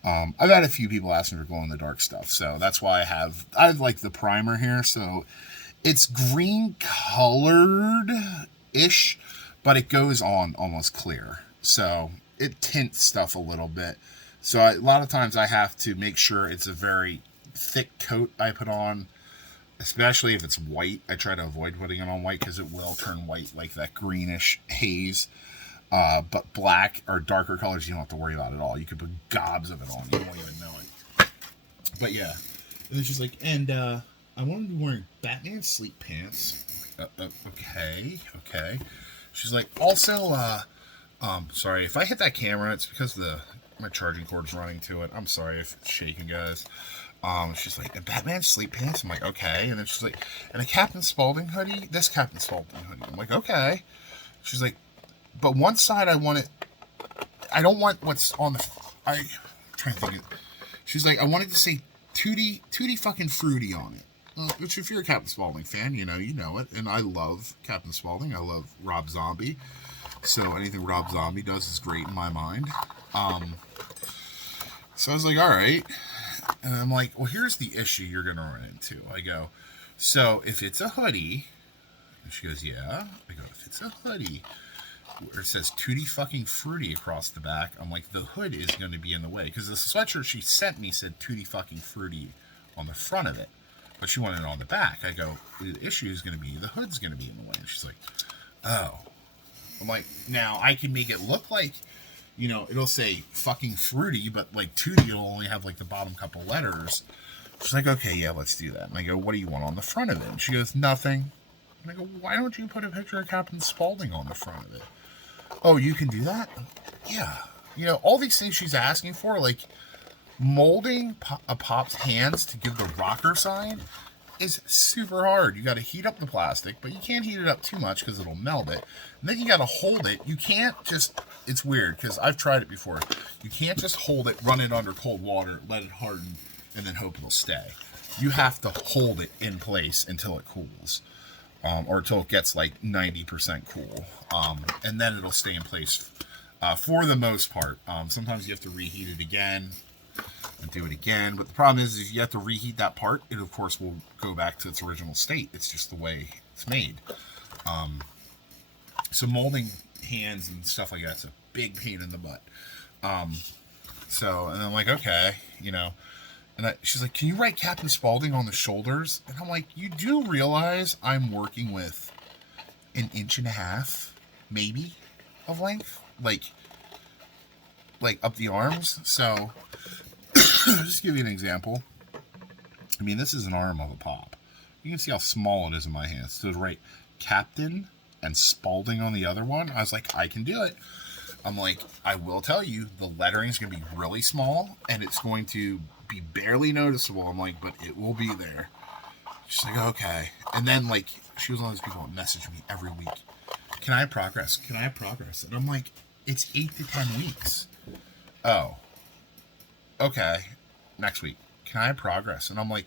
I've had a few people asking for glow in the dark stuff, so that's why I like the primer here. So it's green colored ish, but it goes on almost clear. So it tints stuff a little bit. So a lot of times I have to make sure it's a very thick coat I put on, especially if it's white. I try to avoid putting it on white because it will turn white like that greenish haze. But black or darker colors you don't have to worry about at all. You could put gobs of it on. You won't even know it. But yeah. And then she's like, and I want to be wearing Batman sleep pants. Okay. She's like, also, sorry, if I hit that camera, it's because my charging cord is running to it. I'm sorry if it's shaking, guys. She's like, a Batman sleep pants? I'm like, okay. And then she's like, and a Captain Spaulding hoodie? This Captain Spaulding hoodie. I'm like, okay. She's like, but one side I want it, I don't want what's on I'm trying to think of, she's like, I wanted to say Tutti fucking Fruity on it. Which if you're a Captain Spaulding fan, you know it. And I love Captain Spaulding. I love Rob Zombie. So anything Rob Zombie does is great in my mind. So I was like, all right. And I'm like, well, here's the issue you're going to run into. I go, so if it's a hoodie, and she goes, yeah. I go, if it's a hoodie, where it says Tutti fucking Fruity across the back, I'm like, the hood is going to be in the way. Because the sweatshirt she sent me said Tutti fucking Fruity on the front of it. But she wanted it on the back. I go, the issue is going to be, the hood's going to be in the way. And she's like, oh. I'm like, now I can make it look like, it'll say fucking Fruity, but like Tutti will only have like the bottom couple letters. She's like, okay, yeah, let's do that. And I go, what do you want on the front of it? And she goes, nothing. And I go, why don't you put a picture of Captain Spaulding on the front of it? Oh, you can do that? Yeah. All these things she's asking for, like molding a pop's hands to give the rocker sign is super hard. You got to heat up the plastic, but you can't heat it up too much because it'll melt it. And then you got to hold it. You can't just, it's weird because I've tried it before. You can't just hold it, run it under cold water, let it harden, and then hope it'll stay. You have to hold it in place until it cools. Or until it gets like 90% cool. And then it'll stay in place for the most part. Sometimes you have to reheat it again and do it again. But the problem is if you have to reheat that part, it of course will go back to its original state. It's just the way it's made. So molding hands and stuff like that's a big pain in the butt. And I'm like, okay, And she's like, can you write Captain Spaulding on the shoulders? And I'm like, you do realize I'm working with an 1.5 inches, maybe, of length? Like up the arms? So, just give you an example. I mean, this is an arm of a pop. You can see how small it is in my hands. So to write Captain and Spaulding on the other one, I was like, I can do it. I'm like, I will tell you, the lettering is going to be really small, and it's going to be barely noticeable. I'm like, but it will be there. She's like, okay. And then, like, she was one of those people that message me every week. Can I have progress? Can I have progress? And I'm like, it's 8 to 10 weeks. Oh. Okay. Next week. Can I have progress? And I'm like,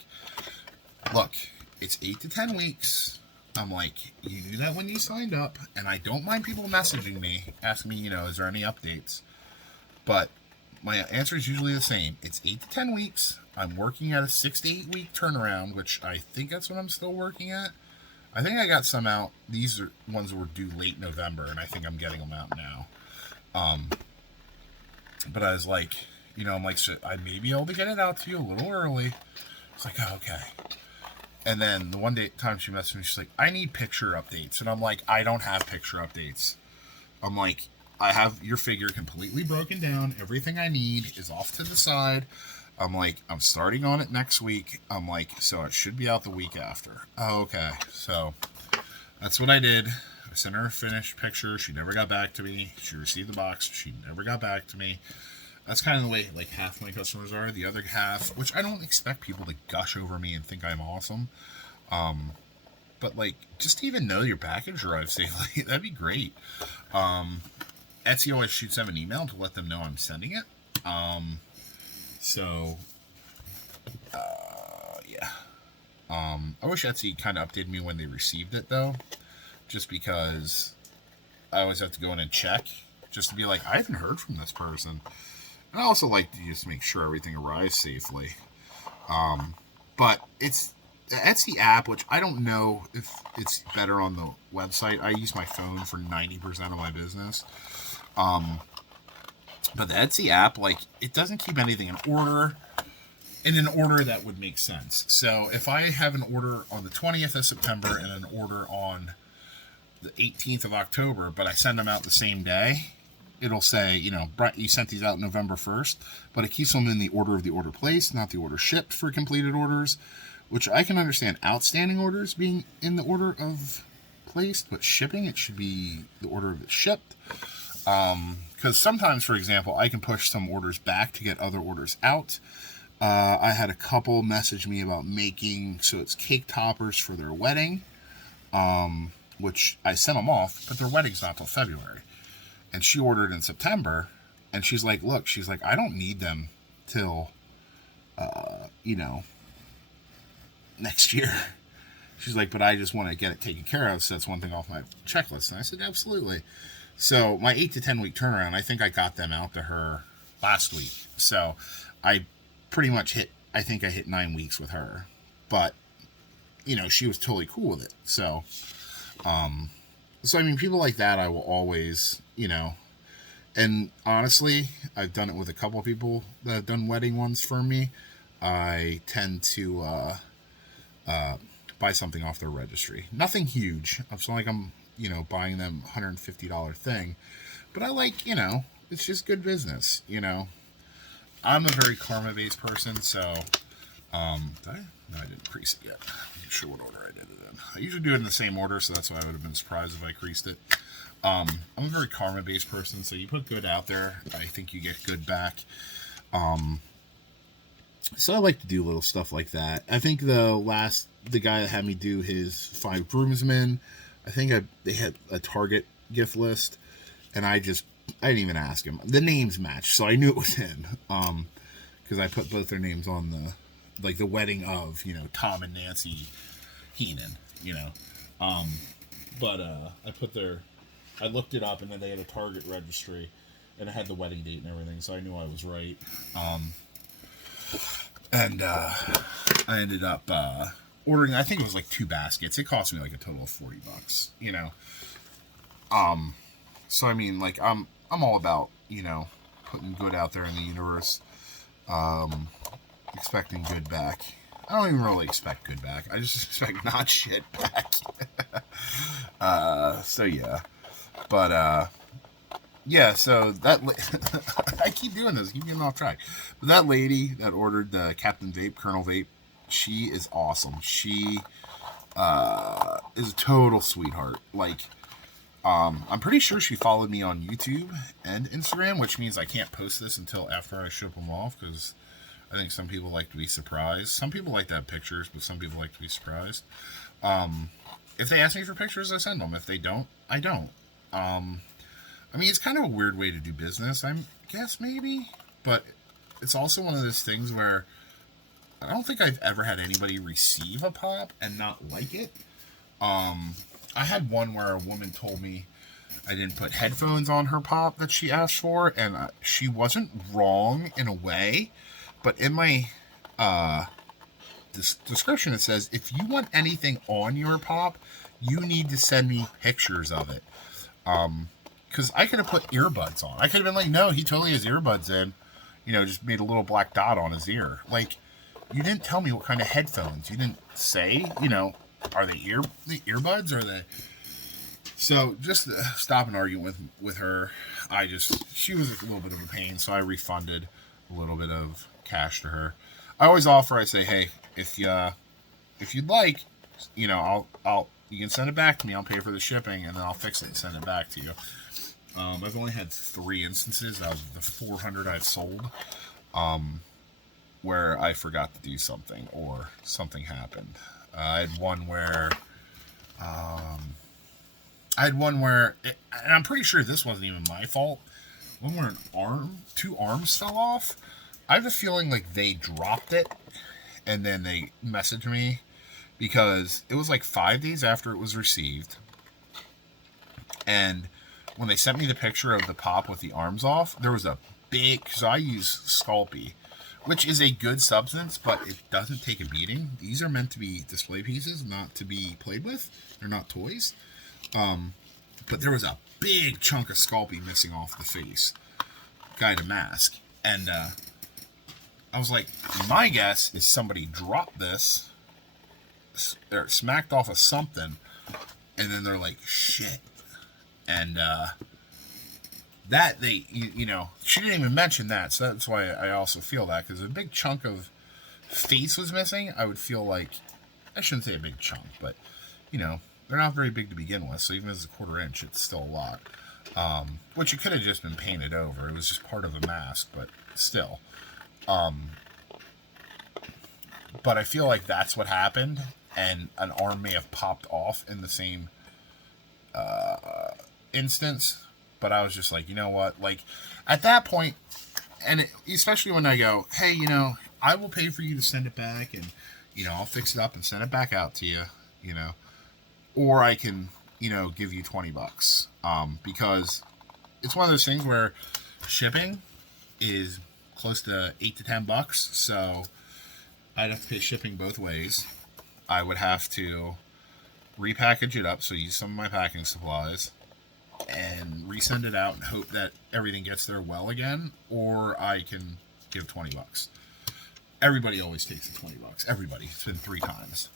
look, it's 8 to 10 weeks. I'm like, you knew that when you signed up, and I don't mind people messaging me, asking me, is there any updates? But my answer is usually the same. It's 8 to 10 weeks. I'm working at a 6 to 8 week turnaround, which I think that's what I'm still working at. I think I got some out. These are ones that were due late November, and I think I'm getting them out now. But I was like, I'm like, so I may be able to get it out to you a little early. It's like, oh, okay. And then the time she messaged me, she's like, I need picture updates. And I'm like, I don't have picture updates. I'm like, I have your figure completely broken down. Everything I need is off to the side. I'm like, I'm starting on it next week. I'm like, so it should be out the week after. Oh, okay. So that's what I did. I sent her a finished picture. She never got back to me. She received the box. She never got back to me. That's kind of the way, like, half my customers are. The other half, which I don't expect people to gush over me and think I'm awesome. But, like, just to even know your package arrived safely, that'd be great. Etsy always shoots them an email to let them know I'm sending it. Yeah. I wish Etsy kind of updated me when they received it, though. just because I always have to go in and check, just to be like, I haven't heard from this person. And I also like to just make sure everything arrives safely. But it's the Etsy app, which I don't know if it's better on the website. I use my phone for 90% of my business. But the Etsy app, like, it doesn't keep anything in an order that would make sense. So if I have an order on the 20th of September and an order on the 18th of October, but I send them out the same day, it'll say, you sent these out November 1st, but it keeps them in the order of the order placed, not the order shipped for completed orders, which I can understand outstanding orders being in the order of placed, but shipping, it should be the order of it shipped. Because sometimes, for example, I can push some orders back to get other orders out. I had a couple message me about making, so it's cake toppers for their wedding, which I sent them off, but their wedding's not till February. And she ordered in September, and she's like, look, I don't need them till, next year. She's like, but I just want to get it taken care of, so that's one thing off my checklist. And I said, absolutely. So my 8 to 10 week turnaround, I think I got them out to her last week. So I pretty much hit 9 weeks with her. But, she was totally cool with it. So, people like that, I will always, and honestly, I've done it with a couple of people that have done wedding ones for me. I tend to buy something off their registry. Nothing huge. It's not like I'm, buying them $150 thing. But I like, it's just good business, I'm a very karma-based person, so, I didn't crease it yet. I'm not sure what order I did it in. I usually do it in the same order, so that's why I would have been surprised if I creased it. I'm a very karma-based person, so you put good out there, I think you get good back. So I like to do little stuff like that. I think the guy that had me do his 5 groomsmen, I think they had a Target gift list, and I didn't even ask him. The names matched, so I knew it was him. Because I put both their names on the wedding of, Tom and Nancy Heenan, But I looked it up, and then they had a Target registry, and it had the wedding date and everything, so I knew I was right. And I ended up ordering, I think it was like 2 baskets. It cost me like a total of $40, So I'm all about, putting good out there in the universe, expecting good back. I don't even really expect good back. I just expect not shit back. So yeah. But yeah, so that I keep doing this, keep getting off track. But that lady that ordered the Captain Vape, Colonel Vape, she is awesome. She is a total sweetheart. I'm pretty sure she followed me on YouTube and Instagram, which means I can't post this until after I ship them off, because I think some people like to be surprised. Some people like to have pictures, but some people like to be surprised. If they ask me for pictures, I send them. If they don't, I don't. It's kind of a weird way to do business, I guess, maybe. But it's also one of those things where I don't think I've ever had anybody receive a pop and not like it. I had one where a woman told me I didn't put headphones on her pop that she asked for, and she wasn't wrong in a way, but in my description it says, if you want anything on your pop, you need to send me pictures of it. Because I could have put earbuds on. I could have been like, no, he totally has earbuds in. Just made a little black dot on his ear. You didn't tell me what kind of headphones. You didn't say, are they earbuds? Are they? So just to stop an argument with her, she was a little bit of a pain, so I refunded a little bit of cash to her. I always offer, I say, hey, if you'd like, you can send it back to me. I'll pay for the shipping, and then I'll fix it and send it back to you. I've only had 3 instances out of the 400 I've sold, where I forgot to do something or something happened. I had one where, and I'm pretty sure this wasn't even my fault. One where 2 arms fell off. I have a feeling like they dropped it, and then they messaged me, because it was like 5 days after it was received. And when they sent me the picture of the pop with the arms off, there was a big, because I use Sculpey, which is a good substance, but it doesn't take a beating. These are meant to be display pieces, not to be played with. They're not toys. But there was a big chunk of Sculpey missing off the face. Guy to mask. And I was like, my guess is somebody dropped this, or smacked off of something, and then they're like, shit. And that they, you know, she didn't even mention that, so that's why I also feel that, because a big chunk of face was missing. I would feel like, I shouldn't say a big chunk, but, you know, they're not very big to begin with, so even as a 1/4 inch, it's still a lot. Which it could have just been painted over. It was just part of a mask, but still. But I feel like that's what happened, and an arm may have popped off in the same instance. But I was just like, you know what? Like, at that point, and especially when I go, hey, you know, I will pay for you to send it back, and, you know, I'll fix it up and send it back out to you, you know. Or I can, you know, give you $20. Because it's one of those things where shipping is close to $8 to $10. So I'd have to pay shipping both ways. I would have to repackage it up, so use some of my packing supplies, and resend it out and hope that everything gets there well again, or I can give $20. Everybody always takes the $20. Everybody. It's been 3 times.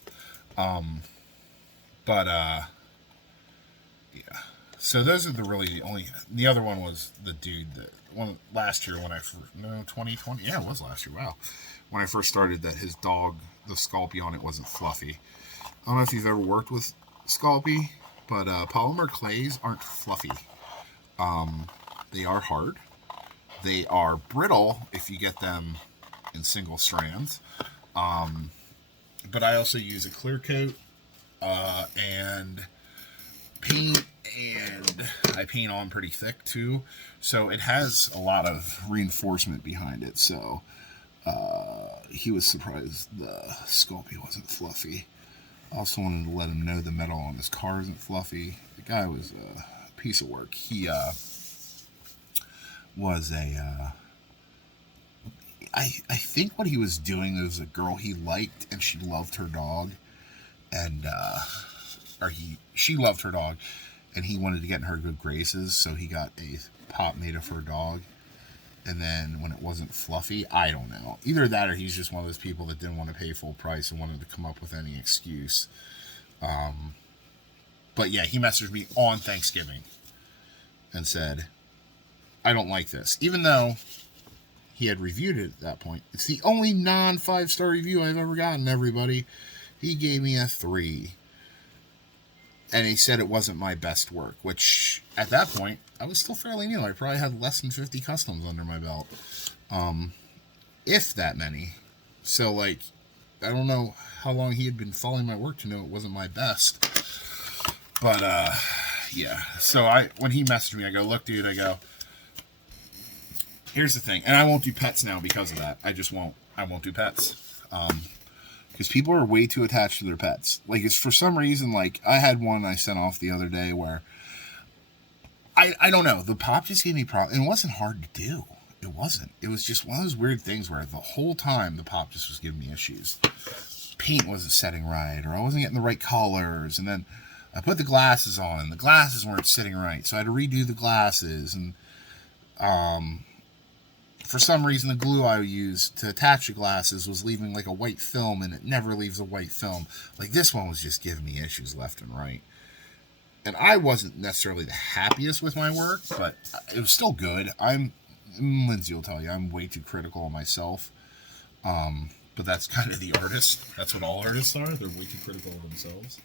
Yeah. So those are the only. The other one was the dude that one last year when I first, 2020. Yeah, it was last year. Wow. When I first started, that his dog, the Sculpey on it wasn't fluffy. I don't know if you've ever worked with Sculpey, but polymer clays aren't fluffy. They are hard. They are brittle if you get them in single strands. But I also use a clear coat and paint, and I paint on pretty thick too, so it has a lot of reinforcement behind it. So he was surprised the Sculpey wasn't fluffy. I also wanted to let him know the metal on his car isn't fluffy. The guy was a piece of work. He was a I think what he was doing, was a girl he liked, and she loved her dog, and she loved her dog, and he wanted to get in her good graces, so he got a pop made of her dog. And then when it wasn't fluffy, I don't know. Either that, or he's just one of those people that didn't want to pay full price and wanted to come up with any excuse. But yeah, he messaged me on Thanksgiving and said, I don't like this. Even though he had reviewed it at that point. It's the only non-5-star review I've ever gotten, everybody. He gave me a 3. And he said it wasn't my best work, which at that point, I was still fairly new. I probably had less than 50 customs under my belt. If that many. So, like, I don't know how long he had been following my work to know it wasn't my best. But, yeah. So, when he messaged me, I go, look, dude, I go, here's the thing. And I won't do pets now because of that. I just won't. I won't do pets. Because people are way too attached to their pets. Like, it's for some reason, like, I had one I sent off the other day where, I don't know, the pop just gave me problems. And it wasn't hard to do. It wasn't. It was just one of those weird things where the whole time the pop just was giving me issues. Paint wasn't setting right, or I wasn't getting the right colors, and then I put the glasses on, and the glasses weren't sitting right, so I had to redo the glasses, and, for some reason, the glue I used to attach the glasses was leaving like a white film, and it never leaves a white film. Like, this one was just giving me issues left and right. And I wasn't necessarily the happiest with my work, but it was still good. Lindsay will tell you, I'm way too critical of myself. But that's kind of the artist. That's what all artists are. They're way too critical of themselves.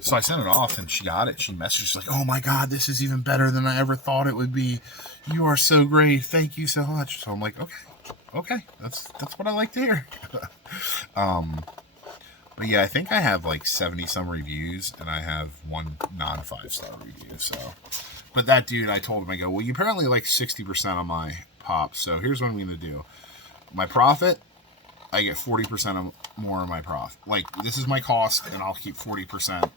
So I sent it off, and she got it. She messaged like, oh my God, this is even better than I ever thought it would be. You are so great. Thank you so much. So I'm like, okay. That's what I like to hear. But yeah, I think I have like 70 some reviews, and I have one non-5-star review. So, but that dude, I told him, I go, well, you apparently like 60% on my pop. So here's what I'm going to do. My profit, I get 40% more of my profit. Like, this is my cost, and I'll keep 40%,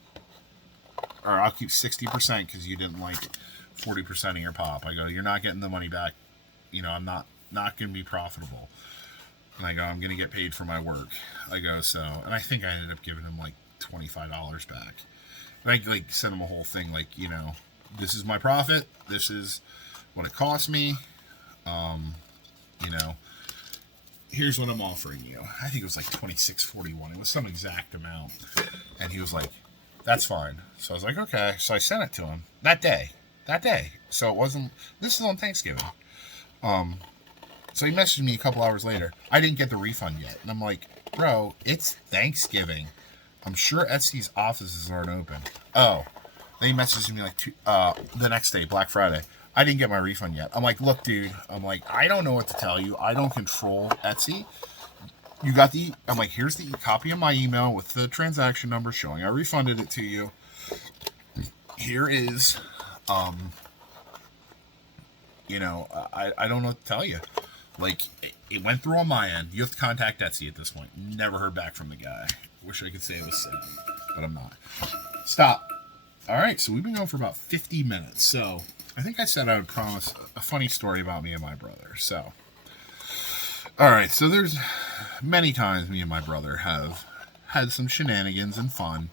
or I'll keep 60% because you didn't like 40% of your pop. I go, you're not getting the money back. I'm not going to be profitable. And I go, I'm going to get paid for my work. I go, so, and I think I ended up giving him like $25 back. And I like sent him a whole thing, like, this is my profit. This is what it cost me. Here's what I'm offering you. I think it was like $26.41. It was some exact amount. And he was like, that's fine. So I was like, okay. So I sent it to him that day. So it wasn't, this is on Thanksgiving. So he messaged me a couple hours later. I didn't get the refund yet. And I'm like, bro, it's Thanksgiving. I'm sure Etsy's offices aren't open. Oh. Then he messaged me like the next day, Black Friday. I didn't get my refund yet. I'm like, look, dude. I'm like, I don't know what to tell you. I don't control Etsy. You got I'm like, here's the copy of my email with the transaction number showing I refunded it to you. Here is, I don't know what to tell you. Like, it went through on my end. You have to contact Etsy at this point. Never heard back from the guy. Wish I could say it was sad, but I'm not. Stop. All right, so we've been going for about 50 minutes. So I think I said I would promise a funny story about me and my brother. So, all right, so there's many times me and my brother have had some shenanigans and fun.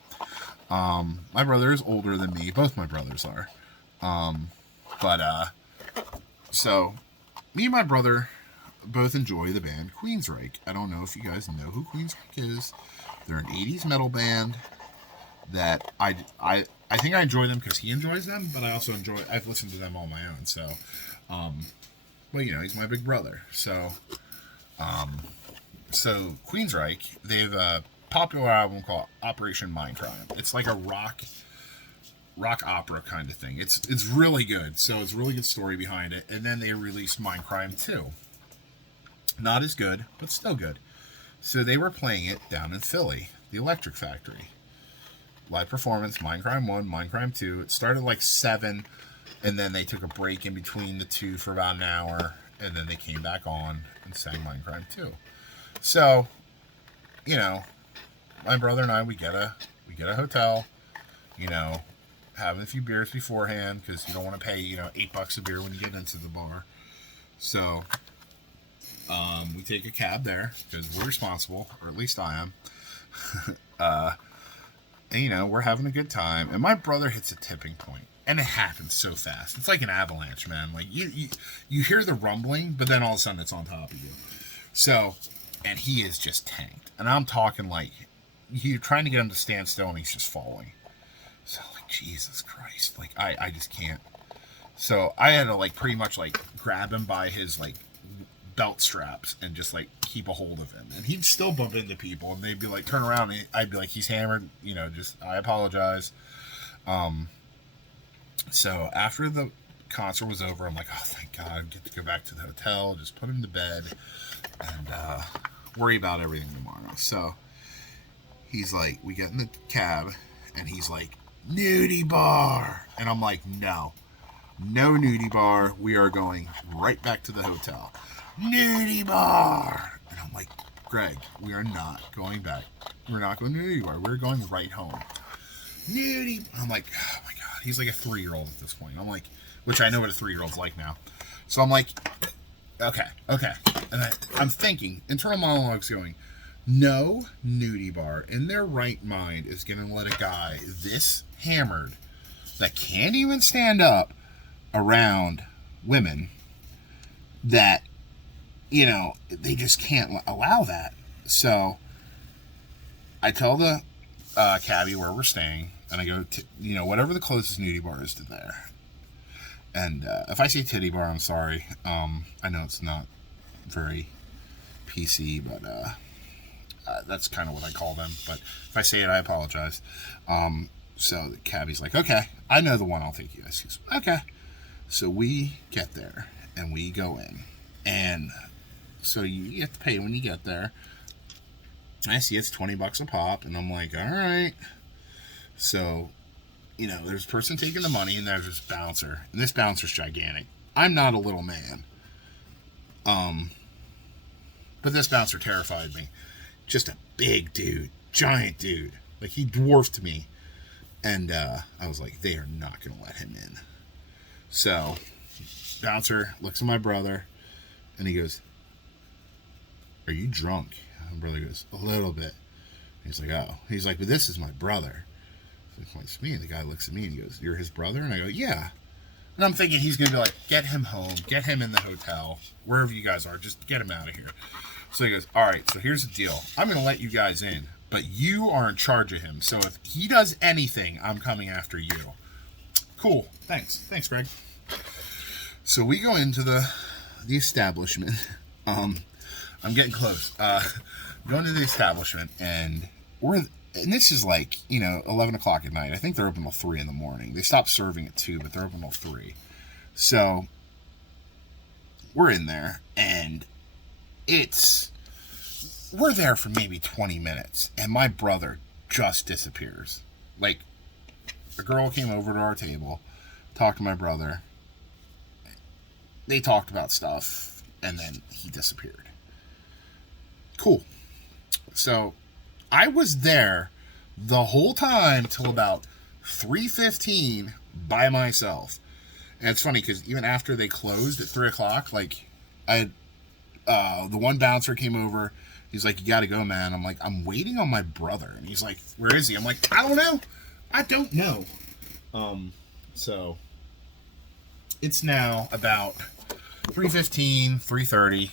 My brother is older than me. Both my brothers are. So me and my brother both enjoy the band Queensryche. I don't know if you guys know who Queensryche is. They're an 80s metal band that I think I enjoy them because he enjoys them, but I also I've listened to them on my own. So, he's my big brother. So, Queensryche, they have a popular album called Operation Mindcrime. It's like a rock opera kind of thing. It's really good. So it's a really good story behind it. And then they released Mindcrime 2. Not as good, but still good. So they were playing it down in Philly, the Electric Factory. Live performance, Mindcrime 1, Mindcrime 2. It started like 7, and then they took a break in between the two for about an hour, and then they came back on and sang Mindcrime 2. So, my brother and I, we get a hotel, having a few beers beforehand, because you don't want to pay, $8 a beer when you get into the bar. So, we take a cab there, because we're responsible, or at least I am. And, we're having a good time. And my brother hits a tipping point. And it happens so fast. It's like an avalanche, man. Like, you hear the rumbling, but then all of a sudden it's on top of you. So, and he is just tanked. And I'm talking like, you're trying to get him to stand still and he's just falling. So, like, Jesus Christ. Like, I just can't. So, I had to, like, pretty much, like, grab him by his, like, belt straps and just, like, keep a hold of him. And he'd still bump into people and they'd be like, turn around. And I'd be like, he's hammered. I apologize. So after the concert was over, I'm like, oh, thank God, I get to go back to the hotel, just put him to bed and worry about everything tomorrow. So he's like, we get in the cab and he's like, nudie bar. And I'm like, no nudie bar. We are going right back to the hotel. Nudie bar. And I'm like, Greg, we are not going back. We're not going to nudie bar. We're going right home. Nudie. I'm like, oh my God. He's like a 3-year-old at this point. I'm like, which I know what a 3-year-old's like now. So I'm like, okay. And I'm thinking, internal monologues going, no nudie bar in their right mind is going to let a guy this hammered that can't even stand up around women that, they just can't allow that. So I tell the cabbie where we're staying, and I go, whatever the closest nudie bar is to there. And if I say titty bar, I'm sorry. I know it's not very PC, but that's kind of what I call them. But if I say it, I apologize. So the cabbie's like, okay, I know the one, I'll take you guys. He goes, okay. So we get there, and we go in. And so you have to pay when you get there. I see it's $20 a pop, and I'm like, all right. So, there's a person taking the money, and there's this bouncer. And this bouncer's gigantic. I'm not a little man. But this bouncer terrified me. Just a big dude, giant dude. Like, he dwarfed me. And I was like, they are not going to let him in. So, bouncer looks at my brother, and he goes, are you drunk? And my brother goes, a little bit. He's like, oh. He's like, but this is my brother. So he points to me, and the guy looks at me, and he goes, you're his brother? And I go, yeah. And I'm thinking he's going to be like, get him home, get him in the hotel, wherever you guys are, just get him out of here. So he goes, all right, so here's the deal. I'm going to let you guys in, but you are in charge of him. So if he does anything, I'm coming after you. Cool. Thanks. Thanks, Greg. So we go into the establishment. I'm getting close. Going to the establishment, and this is like, 11 o'clock at night. I think they're open till 3 in the morning. They stopped serving at 2, but they're open till 3. So we're in there, and we're there for maybe 20 minutes, and my brother just disappears. Like, a girl came over to our table, talked to my brother. They talked about stuff, and then he disappeared. Cool. So I was there the whole time till about 3:15 by myself. And it's funny because even after they closed at 3 o'clock, like, the one bouncer came over. He's like, you got to go, man. I'm like, I'm waiting on my brother. And he's like, where is he? I'm like, I don't know. So it's now about 3:15, 3:30,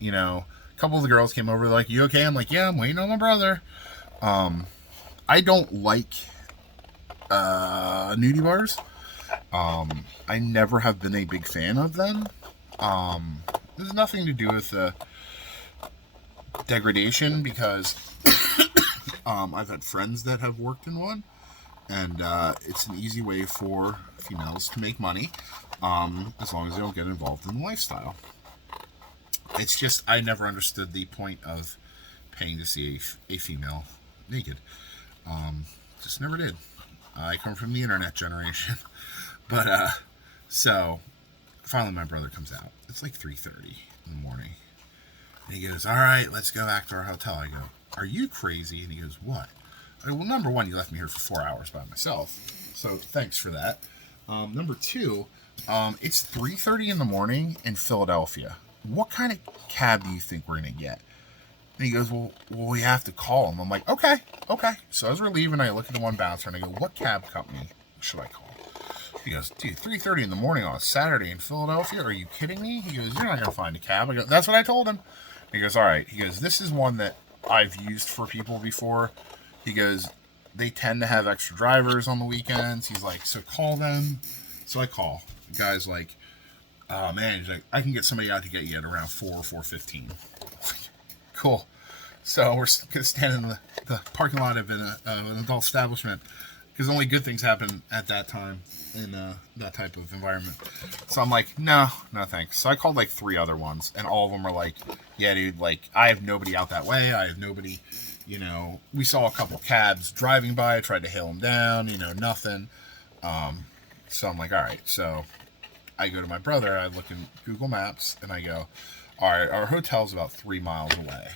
a couple of the girls came over. They're like, you okay? I'm like, yeah, I'm waiting on my brother. I don't like nudie bars. I never have been a big fan of them. There's nothing to do with degradation, because I've had friends that have worked in one, and it's an easy way for females to make money, as long as they don't get involved in the lifestyle. It's just, I never understood the point of paying to see a female naked. Just never did. I come from the internet generation. But, so, finally my brother comes out. It's like 3:30 in the morning. And he goes, all right, let's go back to our hotel. I go, are you crazy? And he goes, what? I go, well, number one, you left me here for 4 hours by myself. So, thanks for that. Number two, it's 3:30 in the morning in Philadelphia. What kind of cab do you think we're going to get? And he goes, well, we have to call him. I'm like, okay. So as we're leaving, I look at the one bouncer, and I go, what cab company should I call? He goes, dude, 3:30 in the morning on a Saturday in Philadelphia? Are you kidding me? He goes, you're not going to find a cab. I go, that's what I told him. He goes, all right. He goes, this is one that I've used for people before. He goes, they tend to have extra drivers on the weekends. He's like, so call them. So I call. The guy's like, oh, man. He's like, I can get somebody out to get you at around 4 or 4:15. Cool. So we're going to stand in the parking lot of an adult establishment, because only good things happen at that time in that type of environment. So I'm like, no thanks. So I called like 3 other ones, and all of them were like, yeah, dude, like, I have nobody out that way. I have nobody, we saw a couple cabs driving by. I tried to hail them down, nothing. So I'm like, all right. So I go to my brother. I look in Google Maps, and I go, all right, our hotel's about 3 miles away.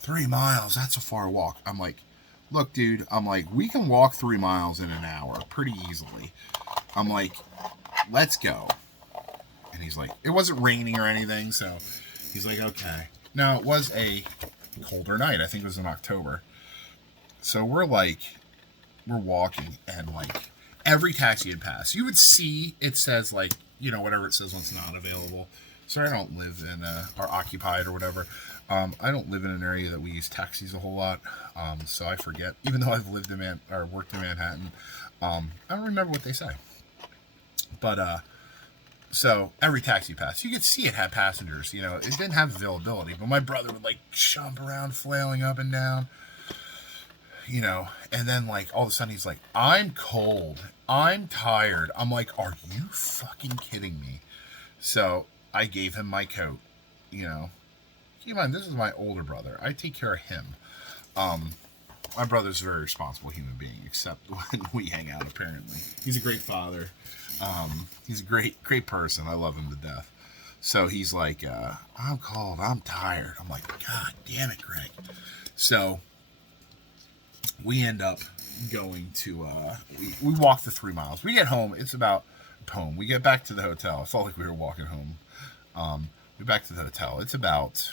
3 miles? That's a far walk. I'm like, look, dude, we can walk 3 miles in an hour pretty easily. I'm like, let's go. And he's like, it wasn't raining or anything, so he's like, okay. Now, it was a colder night. I think it was in October. So we're walking, and every taxi had passed. You would see it says whatever it says when it's not available. So I don't live in or occupied or whatever. I don't live in an area that we use taxis a whole lot, so I forget. Even though I've lived in worked in Manhattan, I don't remember what they say. But so every taxi pass, you could see it had passengers. It didn't have availability, but my brother would jump around, flailing up and down. And then all of a sudden he's like, I'm cold, I'm tired. I'm like, are you fucking kidding me? So I gave him my coat. Keep in mind, this is my older brother. I take care of him. My brother's a very responsible human being, except when we hang out, apparently. He's a great father. He's a great person. I love him to death. So he's like, I'm cold, I'm tired. I'm like, God damn it, Greg. So we end up going to, we walk the 3 miles. We get home, it's about home. We get back to the hotel. I felt like we were walking home. We back to the hotel. It's about,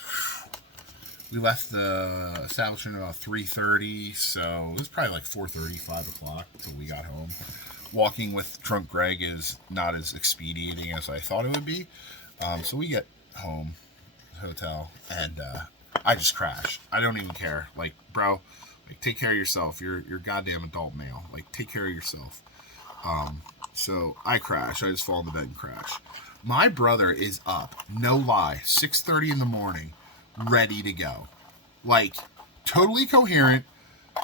we left the establishment about 3:30, so it was probably like 4:30, 5 o'clock until we got home. Walking with drunk Greg is not as expediting as I thought it would be. So we get home, hotel, and I just crash. I don't even care. Like, bro, like, take care of yourself. You're goddamn adult male. Like, take care of yourself. So I crash. I just fall in the bed and crash. My brother is up, no lie, 6:30 in the morning, ready to go. Like, totally coherent,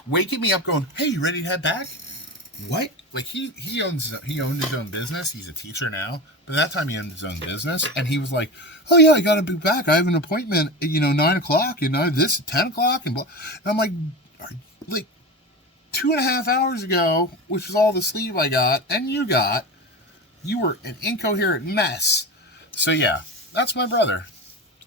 waking me up going, hey, you ready to head back? What? Like, he owned his own business. He's a teacher now. But that time he owned his own business. And he was like, oh, yeah, I got to be back. I have an appointment at, 9 o'clock. And I have this at 10 o'clock. And, blah. And I'm like 2.5 hours ago, which was all the sleep I got, and you were an incoherent mess. So, yeah, that's my brother.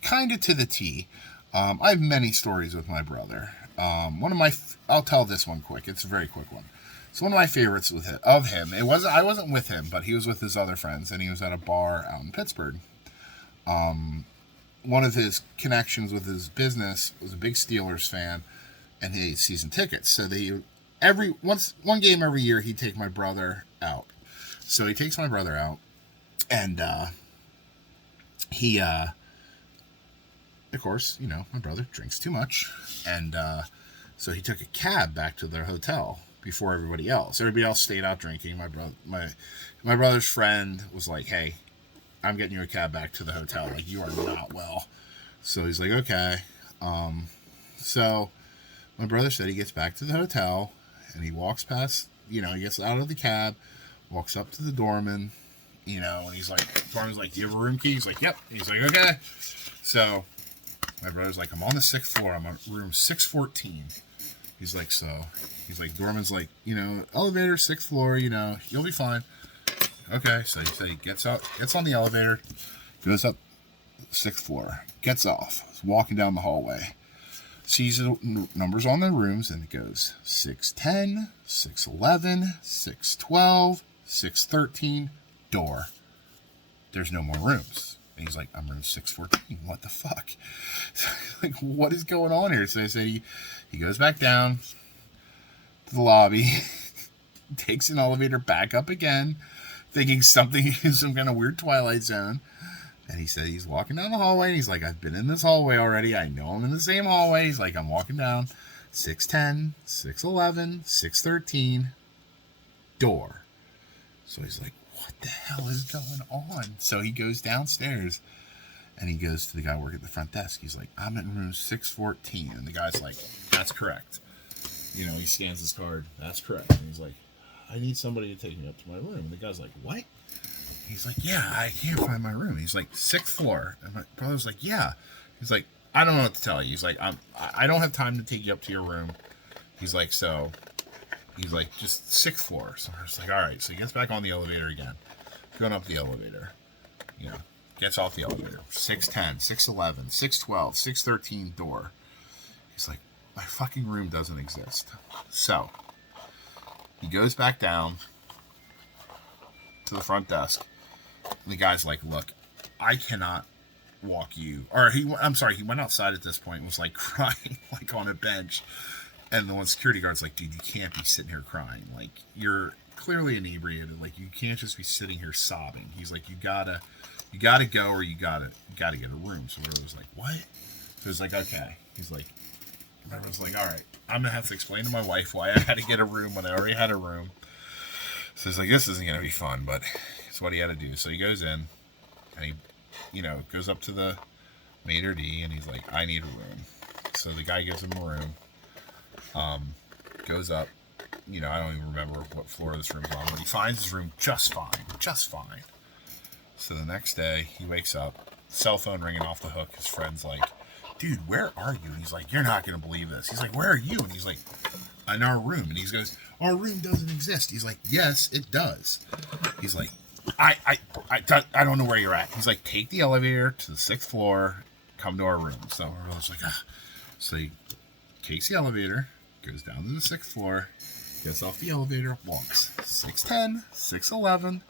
Kind of to the T. I have many stories with my brother. I'll tell this one quick. It's a very quick one. So one of my favorites of him, I wasn't with him, but he was with his other friends, and he was at a bar out in Pittsburgh. One of his connections with his business was a big Steelers fan, and he had season tickets. So one game every year, he'd take my brother out. So he takes my brother out, and he, of course, my brother drinks too much, and so he took a cab back to their hotel before everybody else. Everybody else stayed out drinking. My brother's friend was like, hey, I'm getting you a cab back to the hotel. Like, you are not well. So he's like, okay. So my brother said he gets back to the hotel, and he walks past, he gets out of the cab, walks up to the doorman, and he's like, doorman's like, do you have a room key? He's like, yep. He's like, okay. So my brother's like, I'm on the 6th floor. I'm on room 614. He's like, doorman's like, elevator, 6th floor, you'll be fine. Okay, so he gets on the elevator, goes up 6th floor, gets off, is walking down the hallway, sees the numbers on the rooms, and it goes 610, 611, 612, 613, door. There's no more rooms. And he's like, I'm room 614. What the fuck? Like, what is going on here? So I said he goes back down to the lobby, takes an elevator back up again, thinking something is some kind of weird Twilight Zone. And he said he's walking down the hallway, and he's like, I've been in this hallway already. I know I'm in the same hallway. He's like, I'm walking down 610, 611, 613, door. So he's like, what the hell is going on? So he goes downstairs, and he goes to the guy working at the front desk. He's like, I'm in room 614. And the guy's like, that's correct. He scans his card. That's correct. And he's like, I need somebody to take me up to my room. And the guy's like, what? He's like, yeah, I can't find my room. He's like, 6th floor. And my brother's like, yeah. He's like, I don't know what to tell you. He's like, I don't have time to take you up to your room. He's like, just 6th floor. So I was like, all right. So he gets back on the elevator again. Going up the elevator. Gets off the elevator. 610, 611, 612, 613, door. He's like, my fucking room doesn't exist. So he goes back down to the front desk. And the guy's like, look, I cannot walk you. He went outside at this point and was like crying, like on a bench. And the one security guard's like, dude, you can't be sitting here crying. Like, you're clearly inebriated. Like, you can't just be sitting here sobbing. He's like, you gotta go, or you gotta get a room. So I was like, what? So he was like, okay. He's like, I was like, all right, I'm gonna have to explain to my wife why I had to get a room when I already had a room. So he's like, this isn't gonna be fun, but it's what he had to do. So he goes in, and he, goes up to the maitre d', and he's like, I need a room. So the guy gives him a room. Goes up, I don't even remember what floor this room's on, but he finds his room just fine. So the next day, he wakes up, cell phone ringing off the hook. His friend's like, dude, where are you? And he's like, you're not going to believe this. He's like, where are you? And he's like, in our room. And he goes, our room doesn't exist. He's like, yes, it does. He's like, I don't know where you're at. He's like, take the elevator to the 6th floor, come to our room. So my brother's like, ah. So he takes the elevator, goes down to the 6th floor, gets off the elevator, walks 610, 611,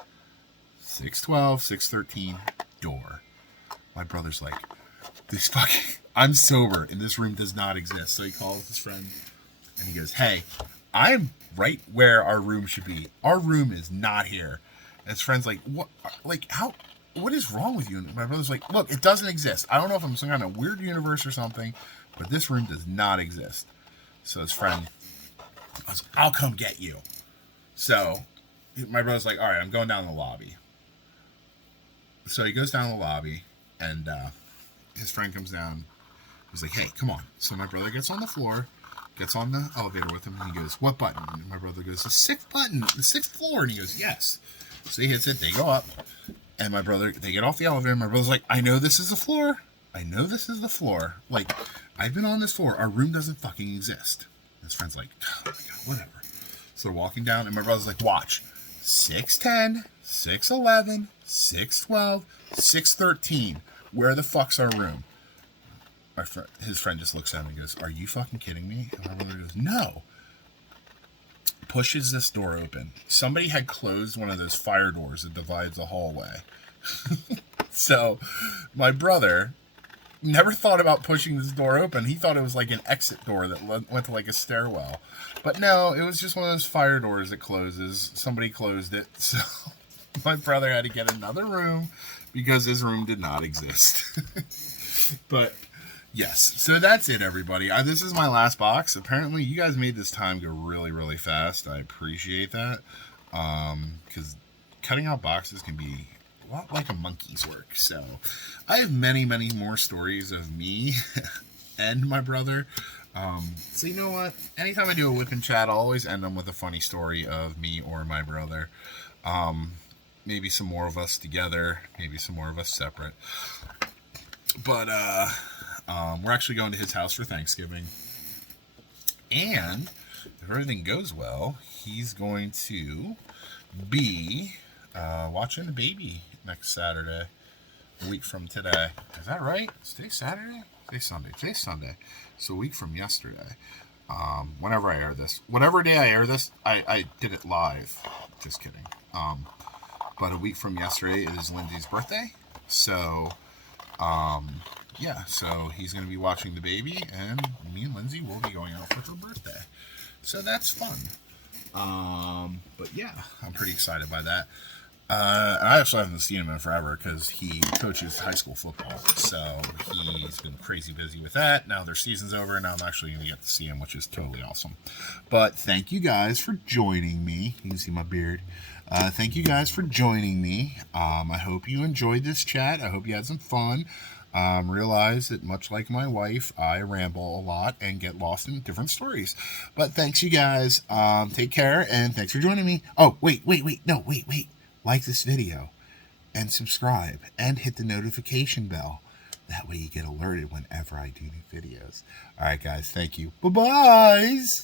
612, 613, door. My brother's like, this fucking, I'm sober and this room does not exist. So he calls his friend and he goes, hey, I'm right where our room should be. Our room is not here. And his friend's like, what? Like, how? What is wrong with you? And my brother's like, look, it doesn't exist. I don't know if I'm some kind of weird universe or something, but this room does not exist. So his friend goes, I'll come get you. So my brother's like, all right, I'm going down the lobby. So he goes down the lobby, and his friend comes down. He's like, hey, come on. So my brother gets on the floor, gets on the elevator with him, and he goes, what button? And my brother goes, the 6th button, the 6th floor. And he goes, yes. So he hits it, they go up, and they get off the elevator, and my brother's like, I know this is the floor. I know this is the floor. Like, I've been on this floor. Our room doesn't fucking exist. And his friend's like, oh my God, whatever. So they're walking down, and my brother's like, watch. 610, 611, 612, 613. Where the fuck's our room? His friend just looks at him and goes, are you fucking kidding me? And my brother goes, no. Pushes this door open. Somebody had closed one of those fire doors that divides the hallway. So my brother never thought about pushing this door open. He thought it was like an exit door that went to like a stairwell. But no, it was just one of those fire doors that closes. Somebody closed it. So my brother had to get another room because his room did not exist. But yes, so that's it, everybody. This is my last box. Apparently, you guys made this time go really, really fast. I appreciate that. Because cutting out boxes can be a lot like a monkey's work. So I have many, many more stories of me and my brother. So you know what? Anytime I do a WIP and CHAT, I'll always end them with a funny story of me or my brother. Maybe some more of us together. Maybe some more of us separate. But, we're actually going to his house for Thanksgiving. And if everything goes well, he's going to be watching the baby next Saturday, a week from today. Is that right? Is today Saturday? Today's Sunday. Today's Sunday. So a week from yesterday. Whenever I air this. Whatever day I air this, I did it live. Just kidding. But a week from yesterday is Lindsay's birthday. So, yeah, so he's going to be watching the baby, and me and Lindsay will be going out for her birthday. So that's fun. But yeah, I'm pretty excited by that. I actually haven't seen him in forever because he coaches high school football. So he's been crazy busy with that. Now their season's over, and now I'm actually going to get to see him, which is totally awesome. But thank you guys for joining me. You can see my beard. Thank you guys for joining me. I hope you enjoyed this chat. I hope you had some fun. Realize that much like my wife, I ramble a lot and get lost in different stories. But thanks, you guys. Take care, and thanks for joining me. Oh, wait. No, wait. Like this video, and subscribe, and hit the notification bell. That way you get alerted whenever I do new videos. All right, guys. Thank you. Bye-bye.